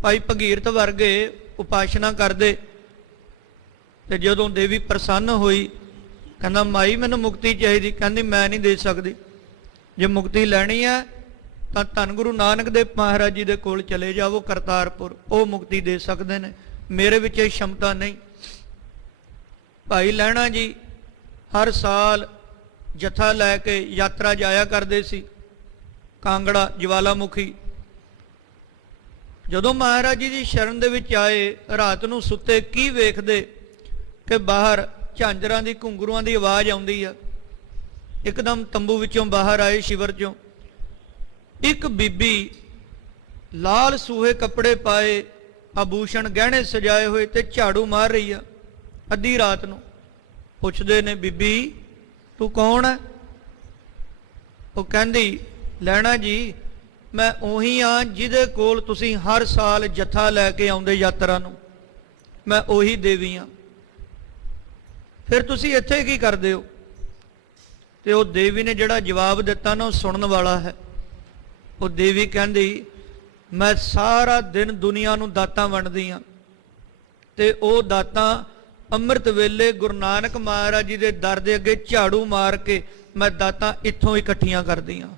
ਭਾਈ ਭਗੀਰਥ ਵਰਗੇ ਉਪਾਸਨਾ ਕਰਦੇ, ਤੇ ਜਦੋਂ ਦੇਵੀ ਪ੍ਰਸੰਨ ਹੋਈ, ਕਹਿੰਦਾ ਮਾਈ ਮੈਨੂੰ ਮੁਕਤੀ ਚਾਹੀਦੀ। ਕਹਿੰਦੀ ਮੈਂ ਨਹੀਂ ਦੇ ਸਕਦੀ, ਜੇ ਮੁਕਤੀ ਲੈਣੀ ਹੈ ਤਾਂ ਧੰਨ ਗੁਰੂ ਨਾਨਕ ਦੇਵ ਮਹਾਰਾਜ ਜੀ ਦੇ ਕੋਲ ਚਲੇ ਜਾਵੋ ਕਰਤਾਰਪੁਰ, ਉਹ ਮੁਕਤੀ ਦੇ ਸਕਦੇ ਨੇ, ਮੇਰੇ ਵਿੱਚ ਇਹ ਸ਼ਮਤਾ ਨਹੀਂ। ਭਾਈ ਲਹਿਣਾ ਜੀ ਹਰ ਸਾਲ ਜਥਾ ਲੈ ਕੇ ਯਾਤਰਾ ਜਾਇਆ ਕਰਦੇ ਸੀ ਕਾਂਗੜਾ ਜਵਾਲਾਮੁਖੀ। ਜਦੋਂ ਮਹਾਰਾਜ ਜੀ ਦੀ ਸ਼ਰਨ ਦੇ ਵਿੱਚ ਆਏ, ਰਾਤ ਨੂੰ ਸੁੱਤੇ ਕੀ ਵੇਖਦੇ ਕਿ ਬਾਹਰ ਝਾਂਜਰਾਂ ਦੀ ਘੁੰਗਰੂਆਂ ਦੀ ਆਵਾਜ਼ ਆਉਂਦੀ ਆ। ਇੱਕਦਮ ਤੰਬੂ ਵਿੱਚੋਂ ਬਾਹਰ ਆਏ ਸ਼ਿਵਰ ਚੋਂ ਇੱਕ ਬੀਬੀ ਲਾਲ ਸੂਹੇ ਕੱਪੜੇ ਪਾਏ, ਆਭੂਸ਼ਣ ਗਹਿਣੇ ਸਜਾਏ ਹੋਏ ਤੇ ਝਾੜੂ ਮਾਰ ਰਹੀ ਆ ਅੱਧੀ ਰਾਤ ਨੂੰ। ਪੁੱਛਦੇ ਨੇ, ਬੀਬੀ ਤੂੰ ਕੌਣ ਹੈ? ਉਹ ਕਹਿੰਦੀ, ਲਹਿਣਾ ਜੀ ਮੈਂ ਉਹੀ ਆ ਜਿਹਦੇ ਕੋਲ ਤੁਸੀਂ ਹਰ ਸਾਲ ਜਥਾ ਲੈ ਕੇ ਆਉਂਦੇ ਯਾਤਰਾ ਨੂੰ, ਮੈਂ ਉਹੀ ਦੇਵੀ ਆ। ਫਿਰ ਤੁਸੀਂ ਇੱਥੇ ਕੀ ਕਰਦੇ ਹੋ? ਤੇ ਉਹ ਦੇਵੀ ਨੇ ਜਿਹੜਾ ਜਵਾਬ ਦਿੱਤਾ ਨਾ, ਉਹ ਸੁਣਨ ਵਾਲਾ ਹੈ। ਉਹ ਦੇਵੀ ਕਹਿੰਦੀ, ਮੈਂ ਸਾਰਾ ਦਿਨ ਦੁਨੀਆ ਨੂੰ ਦਾਤਾਂ ਵੰਡਦੀ ਆ, ਤੇ ਉਹ ਦਾਤਾਂ ਅੰਮ੍ਰਿਤ ਵੇਲੇ ਗੁਰੂ ਨਾਨਕ ਮਹਾਰਾਜ ਜੀ ਦੇ ਦਰ ਦੇ ਅੱਗੇ ਝਾੜੂ ਮਾਰ ਕੇ ਮੈਂ ਦਾਤਾਂ ਇੱਥੋਂ ਇਕੱਠੀਆਂ ਕਰਦੀ ਆ।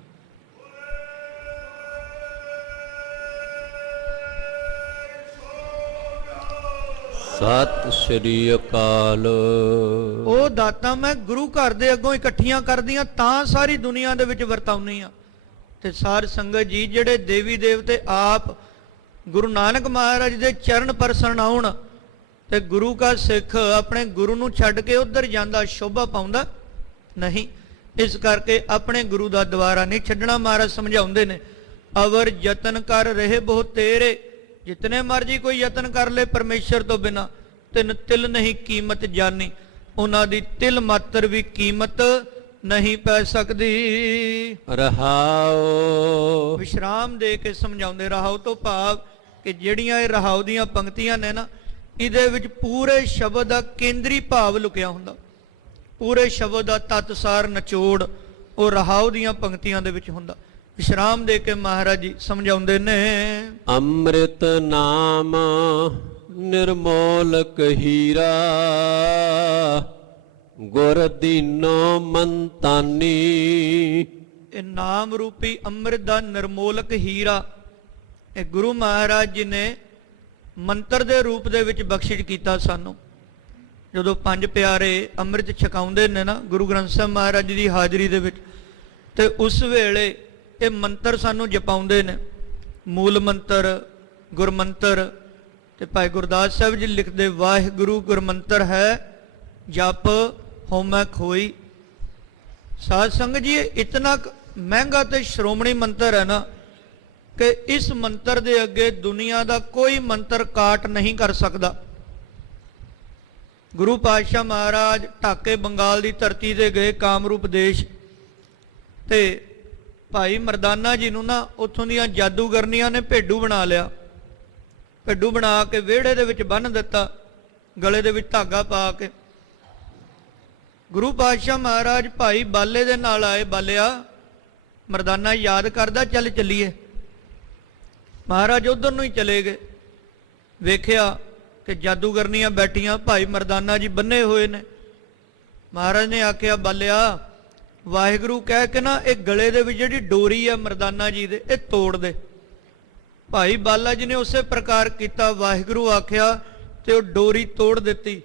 ਸਤਿ ਸ੍ਰੀ ਅਕਾਲ। ਉਹ ਦਾਤਾਂ ਮੈਂ ਗੁਰੂ ਘਰ ਦੇ ਅੱਗੋਂ ਇਕੱਠੀਆਂ ਕਰਦੀਆਂ ਤਾਂ ਸਾਰੀ ਦੁਨੀਆ ਦੇ ਵਿੱਚ ਵਰਤਾਉਣੀ ਆ। ਤੇ ਸਾਧ ਸੰਗਤ ਜੀ, ਜਿਹੜੇ ਦੇਵੀ ਦੇਵਤੇ ਆਪ ਗੁਰੂ ਨਾਨਕ ਮਹਾਰਾਜ ਦੇ ਚਰਨ ਪਰਸਨ ਆਉਣ ਤੇ ਗੁਰੂ ਕਾ ਸਿੱਖ ਆਪਣੇ ਗੁਰੂ ਨੂੰ ਛੱਡ ਕੇ ਉੱਧਰ ਜਾਂਦਾ, ਸ਼ੋਭਾ ਪਾਉਂਦਾ ਨਹੀਂ। ਇਸ ਕਰਕੇ ਆਪਣੇ ਗੁਰੂ ਦਾ ਦੁਆਰਾ ਨਹੀਂ ਛੱਡਣਾ। ਮਹਾਰਾਜ ਸਮਝਾਉਂਦੇ ਨੇ, ਅਵਰ ਯਤਨ ਕਰ ਰਹੇ ਬਹੁਤ ਤੇਰੇ, ਜਿਤਨੇ ਮਰਜੀ ਕੋਈ ਯਤਨ ਕਰ ਲੈ ਪਰਮੇਸ਼ਰ ਤੋਂ ਬਿਨਾ, ਤਿੰਨ ਤਿਲ ਨਹੀਂ ਕੀਮਤ ਜਾਨੀ, ਉਹਨਾਂ ਦੀ ਤਿਲ ਮਾਤਰ ਵੀ ਕੀਮਤ ਨਹੀਂ ਪੈ ਸਕਦੀ। ਰਹਾਉ। ਵਿਸ਼ਰਾਮ ਦੇ ਕੇ ਸਮਝਾਉਂਦੇ। ਰਹਾਉ ਤੋਂ ਭਾਵ ਕਿ ਜਿਹੜੀਆਂ ਇਹ ਰਹਾਉ ਦੀਆਂ ਪੰਕਤੀਆਂ ਨੇ ਨਾ, ਇਹਦੇ ਵਿੱਚ ਪੂਰੇ ਸ਼ਬਦ ਦਾ ਕੇਂਦਰੀ ਭਾਵ ਲੁਕਿਆ ਹੁੰਦਾ, ਪੂਰੇ ਸ਼ਬਦ ਦਾ ਤਤਸਾਰ ਨਿਚੋੜ ਉਹ ਰਹਾਉ ਦੀਆਂ ਪੰਕਤੀਆਂ ਦੇ ਵਿੱਚ ਹੁੰਦਾ। ਵਿਸ਼ਰਾਮ ਦੇ ਕੇ ਮਹਾਰਾਜ ਜੀ ਸਮਝਾਉਂਦੇ ਨੇ, ਅੰਮ੍ਰਿਤ ਨਾਮ ਨਿਰਮੋਲਕ ਹੀਰਾ, ਗੁਰ ਦੀਨੋ ਮੰਤਾਨੀ। ਇਹ ਨਾਮ ਰੂਪੀ ਅੰਮ੍ਰਿਤ ਦਾ ਨਿਰਮੋਲਕ ਹੀਰਾ ਇਹ ਗੁਰੂ ਮਹਾਰਾਜ ਜੀ ਨੇ ਮੰਤਰ ਦੇ ਰੂਪ ਦੇ ਵਿੱਚ ਬਖਸ਼ਿਸ਼ ਕੀਤਾ ਸਾਨੂੰ। ਜਦੋਂ ਪੰਜ ਪਿਆਰੇ ਅੰਮ੍ਰਿਤ ਛਕਾਉਂਦੇ ਨੇ ਨਾ ਗੁਰੂ ਗ੍ਰੰਥ ਸਾਹਿਬ ਮਹਾਰਾਜ ਜੀ ਦੀ ਹਾਜ਼ਰੀ ਦੇ ਵਿੱਚ, ਤੇ ਉਸ ਵੇਲੇ ਇਹ ਮੰਤਰ ਸਾਨੂੰ ਜਪਾਉਂਦੇ ਨੇ। ਮੂਲ ਮੰਤਰ, ਗੁਰਮੰਤਰ। ਤੇ ਭਾਈ ਗੁਰਦਾਸ ਸਾਹਿਬ ਜੀ ਲਿਖਦੇ, ਵਾਹਿਗੁਰੂ ਗੁਰਮੰਤਰ ਹੈ ਜਪ ਹੋਮੈ ਖੋਈ। ਸਾਧ ਸੰਗਤ ਜੀ, ਇਹ ਇਤਨਾ ਮਹਿੰਗਾ ਤੇ ਸ਼੍ਰੋਮਣੀ ਮੰਤਰ ਹੈ ਨਾ ਕਿ ਇਸ ਮੰਤਰ ਦੇ ਅੱਗੇ ਦੁਨੀਆ ਦਾ ਕੋਈ ਮੰਤਰ ਕਾਟ ਨਹੀਂ ਕਰ ਸਕਦਾ। ਗੁਰੂ ਪਾਤਸ਼ਾਹ ਮਹਾਰਾਜ ਢਾਕੇ ਬੰਗਾਲ ਦੀ ਧਰਤੀ ਤੇ ਗਏ, ਕਾਮਰੂਪ ਦੇਸ਼, ਤੇ ਭਾਈ ਮਰਦਾਨਾ ਜੀ ਨੂੰ ਨਾ ਉੱਥੋਂ ਦੀਆਂ ਜਾਦੂਗਰਨੀਆਂ ਨੇ ਭੇਡੂ ਬਣਾ ਲਿਆ। ਭੇਡੂ ਬਣਾ ਕੇ ਵਿਹੜੇ ਦੇ ਵਿੱਚ ਬੰਨ੍ਹ ਦਿੱਤਾ, ਗਲੇ ਦੇ ਵਿੱਚ ਧਾਗਾ ਪਾ ਕੇ। ਗੁਰੂ ਪਾਤਸ਼ਾਹ ਮਹਾਰਾਜ ਭਾਈ ਬਾਲੇ ਦੇ ਨਾਲ ਆਏ। ਬਾਲਿਆ, ਮਰਦਾਨਾ ਯਾਦ ਕਰਦਾ, ਚੱਲ ਚੱਲੀਏ। ਮਹਾਰਾਜ ਉਧਰ ਨੂੰ ਹੀ ਚਲੇ ਗਏ। ਵੇਖਿਆ ਕਿ ਜਾਦੂਗਰਨੀਆਂ ਬੈਠੀਆਂ, ਭਾਈ ਮਰਦਾਨਾ ਜੀ ਬੰਨੇ ਹੋਏ ਨੇ। ਮਹਾਰਾਜ ਨੇ ਆਖਿਆ, ਬਾਲਿਆ ਵਾਹਿਗੁਰੂ ਕਹਿ ਕੇ ਨਾ ਇਹ ਗਲੇ ਦੇ ਵਿੱਚ ਜਿਹੜੀ ਡੋਰੀ ਹੈ ਮਰਦਾਨਾ ਜੀ ਦੇ, ਇਹ ਤੋੜ ਦੇ। ਭਾਈ ਬਾਲਾ ਜੀ ਨੇ ਉਸੇ ਪ੍ਰਕਾਰ ਕੀਤਾ, ਵਾਹਿਗੁਰੂ ਆਖਿਆ ਤੇ ਉਹ ਡੋਰੀ ਤੋੜ ਦਿੱਤੀ।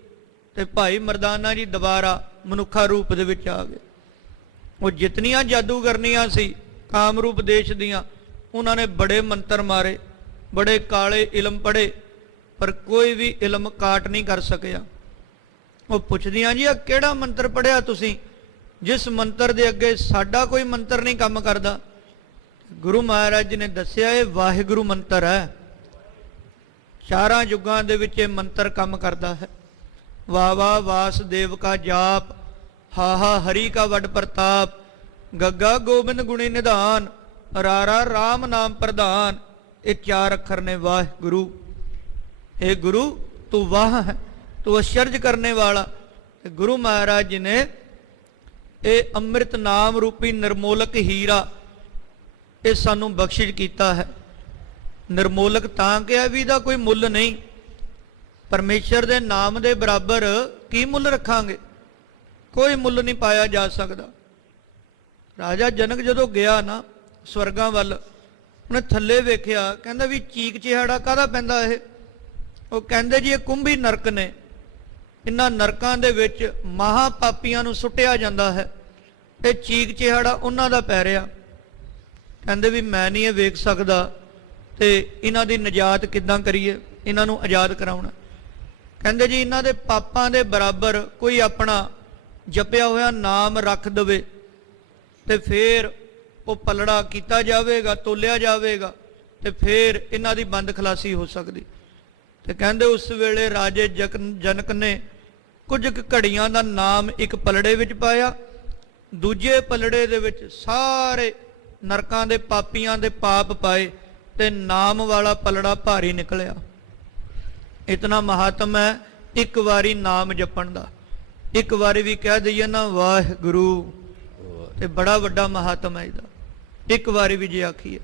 ਤੇ ਭਾਈ ਮਰਦਾਨਾ ਜੀ ਦੁਬਾਰਾ ਮਨੁੱਖਾ ਰੂਪ ਦੇ ਵਿੱਚ ਆ ਗਏ। ਉਹ ਜਿਤਨੀਆਂ ਜਾਦੂਗਰਨੀਆਂ ਸੀ ਕਾਮਰੂਪ ਦੇਸ਼ ਦੀਆਂ, ਉਹਨਾਂ ਨੇ ਬੜੇ ਮੰਤਰ ਮਾਰੇ, ਬੜੇ ਕਾਲੇ ਇਲਮ ਪੜ੍ਹੇ, ਪਰ ਕੋਈ ਵੀ ਇਲਮ ਕਾਟ ਨਹੀਂ ਕਰ ਸਕਿਆ। ਉਹ ਪੁੱਛਦੀਆਂ, ਜੀ ਆ ਕਿਹੜਾ ਮੰਤਰ ਪੜ੍ਹਿਆ ਤੁਸੀਂ, ਜਿਸ ਮੰਤਰ ਦੇ ਅੱਗੇ ਸਾਡਾ ਕੋਈ ਮੰਤਰ ਨਹੀਂ ਕੰਮ ਕਰਦਾ? ਗੁਰੂ ਮਹਾਰਾਜ ਜੀ ਨੇ ਦੱਸਿਆ, ਇਹ ਵਾਹਿਗੁਰੂ ਮੰਤਰ ਹੈ। ਚਾਰਾਂ ਯੁੱਗਾਂ ਦੇ ਵਿੱਚ ਇਹ ਮੰਤਰ ਕੰਮ ਕਰਦਾ ਹੈ। ਵਾਵਾ ਵਾਸਦੇਵ ਕਾ ਜਾਪ, ਹਾਹਾ ਹਰੀ ਕਾ ਵੱਡ ਪ੍ਰਤਾਪ, ਗੱਗਾ ਗੋਬਿੰਦ ਗੁਣੀ ਨਿਧਾਨ, ਰਾਰਾ ਰਾਮ ਨਾਮ ਪ੍ਰਧਾਨ। ਇਹ ਚਾਰ ਅੱਖਰ ਨੇ ਵਾਹਿਗੁਰੂ। ਇਹ ਗੁਰੂ ਤੂੰ ਵਾਹ ਹੈ, ਤੂੰ ਅਚਰਜ ਕਰਨੇ ਵਾਲਾ। ਤੇ ਗੁਰੂ ਮਹਾਰਾਜ ਜੀ ਨੇ ਇਹ ਅੰਮ੍ਰਿਤ ਨਾਮ ਰੂਪੀ ਨਿਰਮੋਲਕ ਹੀਰਾ ਇਹ ਸਾਨੂੰ ਬਖਸ਼ਿਸ਼ ਕੀਤਾ ਹੈ। ਨਿਰਮੋਲਕ ਤਾਂ ਕਿਹਾ ਵੀ ਇਹਦਾ ਕੋਈ ਮੁੱਲ ਨਹੀਂ। ਪਰਮੇਸ਼ਰ ਦੇ ਨਾਮ ਦੇ ਬਰਾਬਰ ਕੀ ਮੁੱਲ ਰੱਖਾਂਗੇ? ਕੋਈ ਮੁੱਲ ਨਹੀਂ ਪਾਇਆ ਜਾ ਸਕਦਾ। ਰਾਜਾ ਜਨਕ ਜਦੋਂ ਗਿਆ ਨਾ ਸਵਰਗਾਂ ਵੱਲ, ਉਹਨੇ ਥੱਲੇ ਵੇਖਿਆ, ਕਹਿੰਦਾ ਵੀ ਚੀਕ ਚਿਹਾੜਾ ਕਾਹਦਾ ਪੈਂਦਾ ਇਹ? ਉਹ ਕਹਿੰਦੇ ਜੀ ਇਹ ਕੁੰਭੀ ਨਰਕ ਨੇ, ਇਹਨਾਂ ਨਰਕਾਂ ਦੇ ਵਿੱਚ ਮਹਾ ਪਾਪੀਆਂ ਨੂੰ ਸੁੱਟਿਆ ਜਾਂਦਾ ਹੈ, ਤੇ ਚੀਕ ਚਿਹਾੜਾ ਉਹਨਾਂ ਦਾ ਪੈ ਰਿਹਾ। ਕਹਿੰਦੇ ਵੀ ਮੈਂ ਨਹੀਂ ਇਹ ਵੇਖ ਸਕਦਾ, ਤੇ ਇਹਨਾਂ ਦੀ ਨਿਜਾਤ ਕਿੱਦਾਂ ਕਰੀਏ, ਇਹਨਾਂ ਨੂੰ ਆਜ਼ਾਦ ਕਰਾਉਣਾ। ਕਹਿੰਦੇ ਜੀ ਇਹਨਾਂ ਦੇ ਪਾਪਾਂ ਦੇ ਬਰਾਬਰ ਕੋਈ ਆਪਣਾ ਜਪਿਆ ਹੋਇਆ ਨਾਮ ਰੱਖ ਦੇਵੇ ਤੇ ਫਿਰ ਉਹ ਪਲੜਾ ਕੀਤਾ ਜਾਵੇਗਾ, ਤੋਲਿਆ ਜਾਵੇਗਾ, ਤੇ ਫਿਰ ਇਹਨਾਂ ਦੀ ਬੰਦ ਖਲਾਸੀ ਹੋ ਸਕਦੀ। ਤੇ ਕਹਿੰਦੇ ਉਸ ਵੇਲੇ ਰਾਜੇ ਜਨਕ ਨੇ ਕੁਝ ਕੁ ਘੜੀਆਂ ਦਾ ਨਾਮ ਇੱਕ ਪਲੜੇ ਵਿੱਚ ਪਾਇਆ, ਦੂਜੇ ਪਲੜੇ ਦੇ ਵਿੱਚ ਸਾਰੇ ਨਰਕਾਂ ਦੇ ਪਾਪੀਆਂ ਦੇ ਪਾਪ ਪਾਏ, ਤੇ ਨਾਮ ਵਾਲਾ ਪਲੜਾ ਭਾਰੀ ਨਿਕਲਿਆ। ਇਤਨਾ ਮਹਾਤਮ ਹੈ ਇੱਕ ਵਾਰੀ ਨਾਮ ਜਪਣ ਦਾ। ਇੱਕ ਵਾਰੀ ਵੀ ਕਹਿ ਦਈਏ ਨਾ ਵਾਹਿਗੁਰੂ, ਤੇ ਬੜਾ ਵੱਡਾ ਮਹਾਤਮ ਹੈ ਇਹਦਾ, ਇੱਕ ਵਾਰੀ ਵੀ ਜੇ ਆਖੀਏ।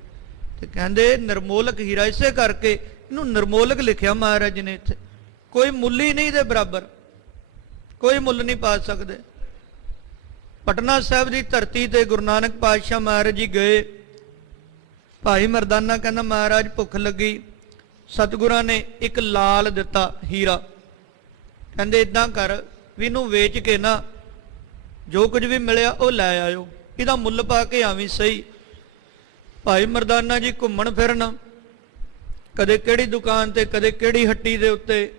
ਤੇ ਕਹਿੰਦੇ ਨਿਰਮੋਲਕ ਹੀਰਾ, ਇਸੇ ਕਰਕੇ ਇਹਨੂੰ ਨਿਰਮੋਲਕ ਲਿਖਿਆ ਮਹਾਰਾਜ ਨੇ ਇੱਥੇ। ਕੋਈ ਮੁੱਲ ਹੀ ਨਹੀਂ ਦੇ ਬਰਾਬਰ, ਕੋਈ ਮੁੱਲ ਨਹੀਂ ਪਾ ਸਕਦੇ। ਪਟਨਾ ਸਾਹਿਬ ਦੀ ਧਰਤੀ ਤੇ ਗੁਰੂ ਨਾਨਕ ਪਾਤਸ਼ਾਹ ਮਹਾਰਾਜ ਜੀ ਗਏ। ਭਾਈ ਮਰਦਾਨਾ ਕਹਿੰਦਾ ਮਹਾਰਾਜ ਭੁੱਖ ਲੱਗੀ, ਸਤਿਗੁਰਾਂ ਨੇ ਇੱਕ ਲਾਲ ਦਿੱਤਾ ਹੀਰਾ। ਕਹਿੰਦੇ ਇਦਾਂ ਕਰ ਵੀ ਇਹਨੂੰ ਵੇਚ ਕੇ ਨਾ ਜੋ ਕੁਝ ਵੀ ਮਿਲਿਆ ਉਹ ਲੈ ਆਇਓ, ਇਹਦਾ ਮੁੱਲ ਪਾ ਕੇ ਆਵੀਂ ਸਹੀ। ਭਾਈ ਮਰਦਾਨਾ ਜੀ ਘੁੰਮਣ ਫਿਰਨ, ਕਦੇ ਕਿਹੜੀ ਦੁਕਾਨ ਤੇ ਕਦੇ ਕਿਹੜੀ ਹੱਟੀ ਦੇ ਉੱਤੇ।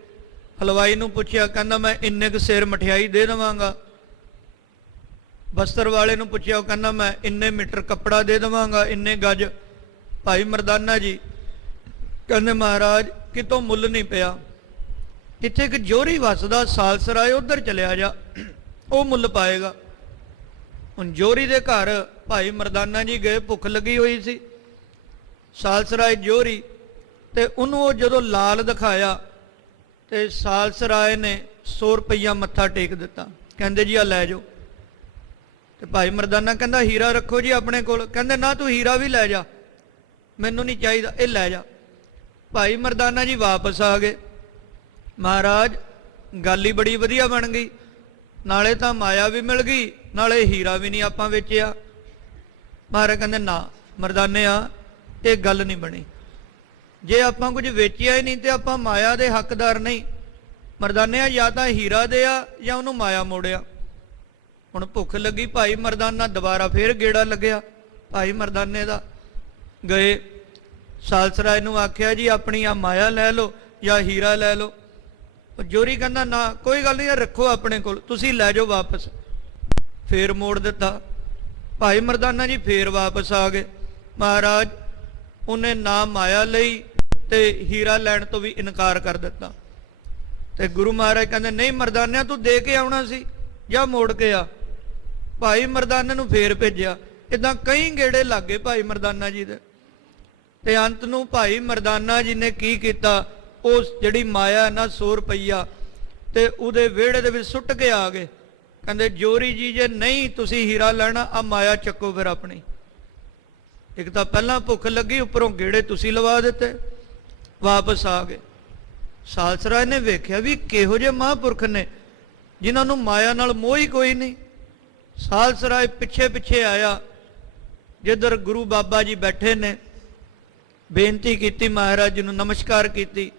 ਹਲਵਾਈ ਨੂੰ ਪੁੱਛਿਆ, ਕਹਿੰਦਾ ਮੈਂ ਇੰਨੇ ਕੁ ਸਿਰ ਮਠਿਆਈ ਦੇ ਦੇਵਾਂਗਾ। ਬਸਤਰ ਵਾਲੇ ਨੂੰ ਪੁੱਛਿਆ, ਉਹ ਕਹਿੰਦਾ ਮੈਂ ਇੰਨੇ ਮੀਟਰ ਕੱਪੜਾ ਦੇ ਦੇਵਾਂਗਾ, ਇੰਨੇ ਗੱਜ। ਭਾਈ ਮਰਦਾਨਾ ਜੀ ਕਹਿੰਦੇ ਮਹਾਰਾਜ ਕਿਤੋਂ ਮੁੱਲ ਨਹੀਂ ਪਿਆ, ਇੱਥੇ ਇੱਕ ਜੋਹਰੀ ਵਸਦਾ ਸਾਲਸਰਾਏ, ਉੱਧਰ ਚਲਿਆ ਜਾ, ਉਹ ਮੁੱਲ ਪਾਏਗਾ। ਹੁਣ ਜੋਹਰੀ ਦੇ ਘਰ ਭਾਈ ਮਰਦਾਨਾ ਜੀ ਗਏ, ਭੁੱਖ ਲੱਗੀ ਹੋਈ ਸੀ। ਸਾਲਸਰਾਏ ਜੋਹਰੀ, ਤੇ ਉਹਨੂੰ ਉਹ ਜਦੋਂ ਲਾਲ ਦਿਖਾਇਆ ਤੇ ਸਾਲਸਰਾਏ ਨੇ 100 ਰੁਪਈਆ ਮੱਥਾ ਟੇਕ ਦਿੱਤਾ। ਕਹਿੰਦੇ ਜੀ ਆ ਲੈ ਜਾਓ। ਤੇ ਭਾਈ ਮਰਦਾਨਾ ਕਹਿੰਦਾ ਹੀਰਾ ਰੱਖੋ ਜੀ ਆਪਣੇ ਕੋਲ। ਕਹਿੰਦੇ ਨਾ ਤੂੰ ਹੀਰਾ ਵੀ ਲੈ ਜਾ, ਮੈਨੂੰ ਨਹੀਂ ਚਾਹੀਦਾ, ਇਹ ਲੈ ਜਾ। ਭਾਈ ਮਰਦਾਨਾ ਜੀ ਵਾਪਸ ਆ ਗਏ। ਮਹਾਰਾਜ ਗੱਲ ਹੀ ਬੜੀ ਵਧੀਆ ਬਣ ਗਈ, ਨਾਲੇ ਤਾਂ ਮਾਇਆ ਵੀ ਮਿਲ ਗਈ, ਨਾਲੇ ਹੀਰਾ ਵੀ ਨਹੀਂ ਆਪਾਂ ਵੇਚਿਆ। ਮਹਾਰਾਜ ਕਹਿੰਦੇ ਨਾ ਮਰਦਾਨਿਆ, ਇਹ ਗੱਲ ਨਹੀਂ ਬਣੀ। ਜੇ ਆਪਾਂ ਕੁਝ ਵੇਚਿਆ ਹੀ ਨਹੀਂ ਤੇ ਆਪਾਂ ਮਾਇਆ ਦੇ ਹੱਕਦਾਰ ਨਹੀਂ। ਮਰਦਾਨਿਆ ਜਾਂ ਤਾਂ ਹੀਰਾ ਦਿਆ ਜਾਂ ਉਹਨੂੰ ਮਾਇਆ ਮੋੜਿਆ। ਹੁਣ ਭੁੱਖ ਲੱਗੀ, ਭਾਈ ਮਰਦਾਨਾ ਦੁਬਾਰਾ ਫੇਰ ਗੇੜਾ ਲੱਗਿਆ ਭਾਈ ਮਰਦਾਨੇ ਦਾ। ਗਏ ਸਾਲਸਰਾਏ ਨੂੰ ਆਖਿਆ ਜੀ ਆਪਣੀ ਆ ਮਾਇਆ ਲੈ ਲਓ ਜਾਂ ਹੀਰਾ ਲੈ ਲਓ। ਉਹ ਜੋਰੀ ਕਹਿੰਦਾ ਨਾ ਕੋਈ ਗੱਲ ਨਹੀਂ, ਰੱਖੋ ਆਪਣੇ ਕੋਲ, ਤੁਸੀਂ ਲੈ ਜਾਓ ਵਾਪਸ। ਫੇਰ ਮੋੜ ਦਿੱਤਾ। ਭਾਈ ਮਰਦਾਨਾ ਜੀ ਫੇਰ ਵਾਪਸ ਆ ਗਏ। ਮਹਾਰਾਜ ਉਹਨੇ ਨਾ ਮਾਇਆ ਲਈ ਤੇ ਹੀਰਾ ਲੈਣ ਤੋਂ ਵੀ ਇਨਕਾਰ ਕਰ ਦਿੱਤਾ। ਤੇ ਗੁਰੂ ਮਹਾਰਾਜ ਕਹਿੰਦੇ ਨਹੀਂ ਮਰਦਾਨਿਆ ਤੂੰ ਦੇ ਕੇ ਆਉਣਾ ਸੀ, ਜਾਂ ਮੋੜ ਕੇ ਆ। ਭਾਈ ਮਰਦਾਨੇ ਨੂੰ ਫੇਰ ਭੇਜਿਆ। ਇਦਾਂ ਕਈ ਗੇੜੇ ਲੱਗ ਗਏ ਭਾਈ ਮਰਦਾਨਾ ਜੀ ਦੇ। ਤੇ ਅੰਤ ਨੂੰ ਭਾਈ ਮਰਦਾਨਾ ਜੀ ਨੇ ਕੀ ਕੀਤਾ, ਉਸ ਜਿਹੜੀ ਮਾਇਆ ਨਾ 100 ਰੁਪਈਆ ਤੇ ਉਹਦੇ ਵਿਹੜੇ ਦੇ ਵਿੱਚ ਸੁੱਟ ਕੇ ਆ ਗਏ। ਕਹਿੰਦੇ ਜੋਰੀ ਜੀ ਜੇ ਨਹੀਂ ਤੁਸੀਂ ਹੀਰਾ ਲੈਣਾ, ਆ ਮਾਇਆ ਚੱਕੋ ਫਿਰ ਆਪਣੀ। ਇੱਕ ਤਾਂ ਪਹਿਲਾਂ ਭੁੱਖ ਲੱਗੀ, ਉੱਪਰੋਂ ਗੇੜੇ ਤੁਸੀਂ ਲਵਾ ਦਿੱਤੇ। ਵਾਪਸ ਆ ਗਏ। ਸਾਲਸਰਾਏ ਨੇ ਵੇਖਿਆ ਵੀ ਕਿਹੋ ਜਿਹੇ ਮਹਾਂਪੁਰਖ ਨੇ ਜਿਨ੍ਹਾਂ ਨੂੰ ਮਾਇਆ ਨਾਲ ਮੋਹ ਹੀ ਕੋਈ ਨਹੀਂ। ਸਾਲਸਰਾਏ ਪਿੱਛੇ ਪਿੱਛੇ ਆਇਆ, ਜਿੱਧਰ ਗੁਰੂ ਬਾਬਾ ਜੀ ਬੈਠੇ ਨੇ। ਬੇਨਤੀ ਕੀਤੀ ਮਹਾਰਾਜ ਜੀ ਨੂੰ, ਨਮਸਕਾਰ ਕੀਤੀ।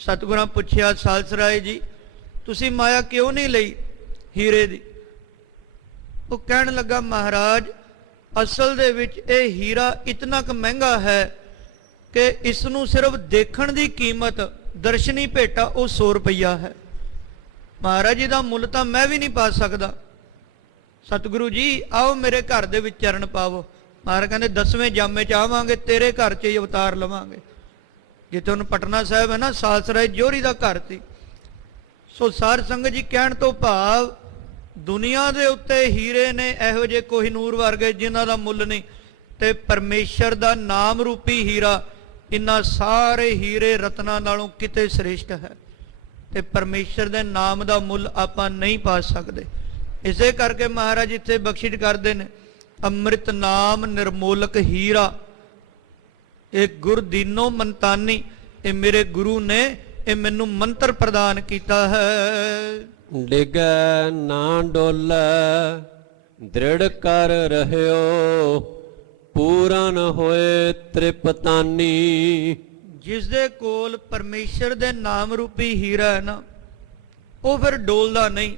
ਸਤਿਗੁਰਾਂ ਪੁੱਛਿਆ ਸਾਲਸਰਾਏ ਜੀ ਤੁਸੀਂ ਮਾਇਆ ਕਿਉਂ ਨਹੀਂ ਲਈ ਹੀਰੇ ਦੀ? ਉਹ ਕਹਿਣ ਲੱਗਾ ਮਹਾਰਾਜ ਅਸਲ ਦੇ ਵਿੱਚ ਇਹ ਹੀਰਾ ਇਤਨਾ ਕੁ ਮਹਿੰਗਾ ਹੈ ਕਿ ਇਸ ਨੂੰ ਸਿਰਫ ਦੇਖਣ ਦੀ ਕੀਮਤ ਦਰਸ਼ਨੀ ਭੇਟਾ ਉਹ 100 ਰੁਪਈਆ ਹੈ। ਮਹਾਰਾਜ ਜੀ ਦਾ ਮੁੱਲ ਤਾਂ ਮੈਂ ਵੀ ਨਹੀਂ ਪਾ ਸਕਦਾ। ਸਤਿਗੁਰੂ ਜੀ ਆਓ ਮੇਰੇ ਘਰ ਦੇ ਵਿੱਚ ਚਰਨ ਪਾਵੋ। ਮਹਾਰਾਜ ਕਹਿੰਦੇ 10ਵੇਂ ਜਾਮੇ 'ਚ ਆਵਾਂਗੇ, ਤੇਰੇ ਘਰ 'ਚ ਹੀ ਅਵਤਾਰ ਲਵਾਂਗੇ। ਜਿੱਥੇ ਹੁਣ ਪਟਨਾ ਸਾਹਿਬ ਹੈ ਨਾ, ਸਾਲਸਰਾਏ ਜੋਹਰੀ ਦਾ ਘਰ ਸੀ। ਸੋ ਸਾਧ ਸੰਗਤ ਜੀ ਕਹਿਣ ਤੋਂ ਭਾਵ ਦੁਨੀਆ ਦੇ ਉੱਤੇ ਹੀਰੇ ਨੇ ਇਹੋ ਜਿਹੇ ਕੋਹਿਨੂਰ ਵਰਗੇ ਜਿਨ੍ਹਾਂ ਦਾ ਮੁੱਲ ਨਹੀਂ, ਤੇ ਪਰਮੇਸ਼ਰ ਦਾ ਨਾਮ ਰੂਪੀ ਹੀਰਾ ਇਨ੍ਹਾਂ ਸਾਰੇ ਹੀਰੇ ਰਤਨਾਂ ਨਾਲੋਂ ਕਿਤੇ ਸ੍ਰੇਸ਼ਟ ਹੈ। ਤੇ ਪਰਮੇਸ਼ਰ ਦੇ ਨਾਮ ਦਾ ਮੁੱਲ ਆਪਾਂ ਨਹੀਂ ਪਾ ਸਕਦੇ। ਇਸੇ ਕਰਕੇ ਮਹਾਰਾਜ ਇੱਥੇ ਬਖਸ਼ਿਸ਼ ਕਰਦੇ ਨੇ, ਅੰਮ੍ਰਿਤ ਨਾਮ ਨਿਰਮੋਲਕ ਹੀਰਾ, ਇਹ ਗੁਰਦੀਨੋ ਮੰਤਾਨੀ, ਇਹ ਮੇਰੇ ਗੁਰੂ ਨੇ ਇਹ ਮੈਨੂੰ ਮੰਤਰ ਪ੍ਰਦਾਨ ਕੀਤਾ ਹੈ। ਡਿਗੈ ਨਾ ਡੋਲੈ ਦ੍ਰਿੜ ਕਰ ਰਹਿਓ, ਪੂਰਨ ਹੋਏ ਤ੍ਰਿਪਤਾਨੀ। ਜਿਸ ਦੇ ਕੋਲ ਪਰਮੇਸ਼ਰ ਦੇ ਨਾਮ ਰੂਪੀ ਹੀਰਾ ਹੈ ਨਾ, ਉਹ ਫਿਰ ਡੋਲਦਾ ਨਹੀਂ,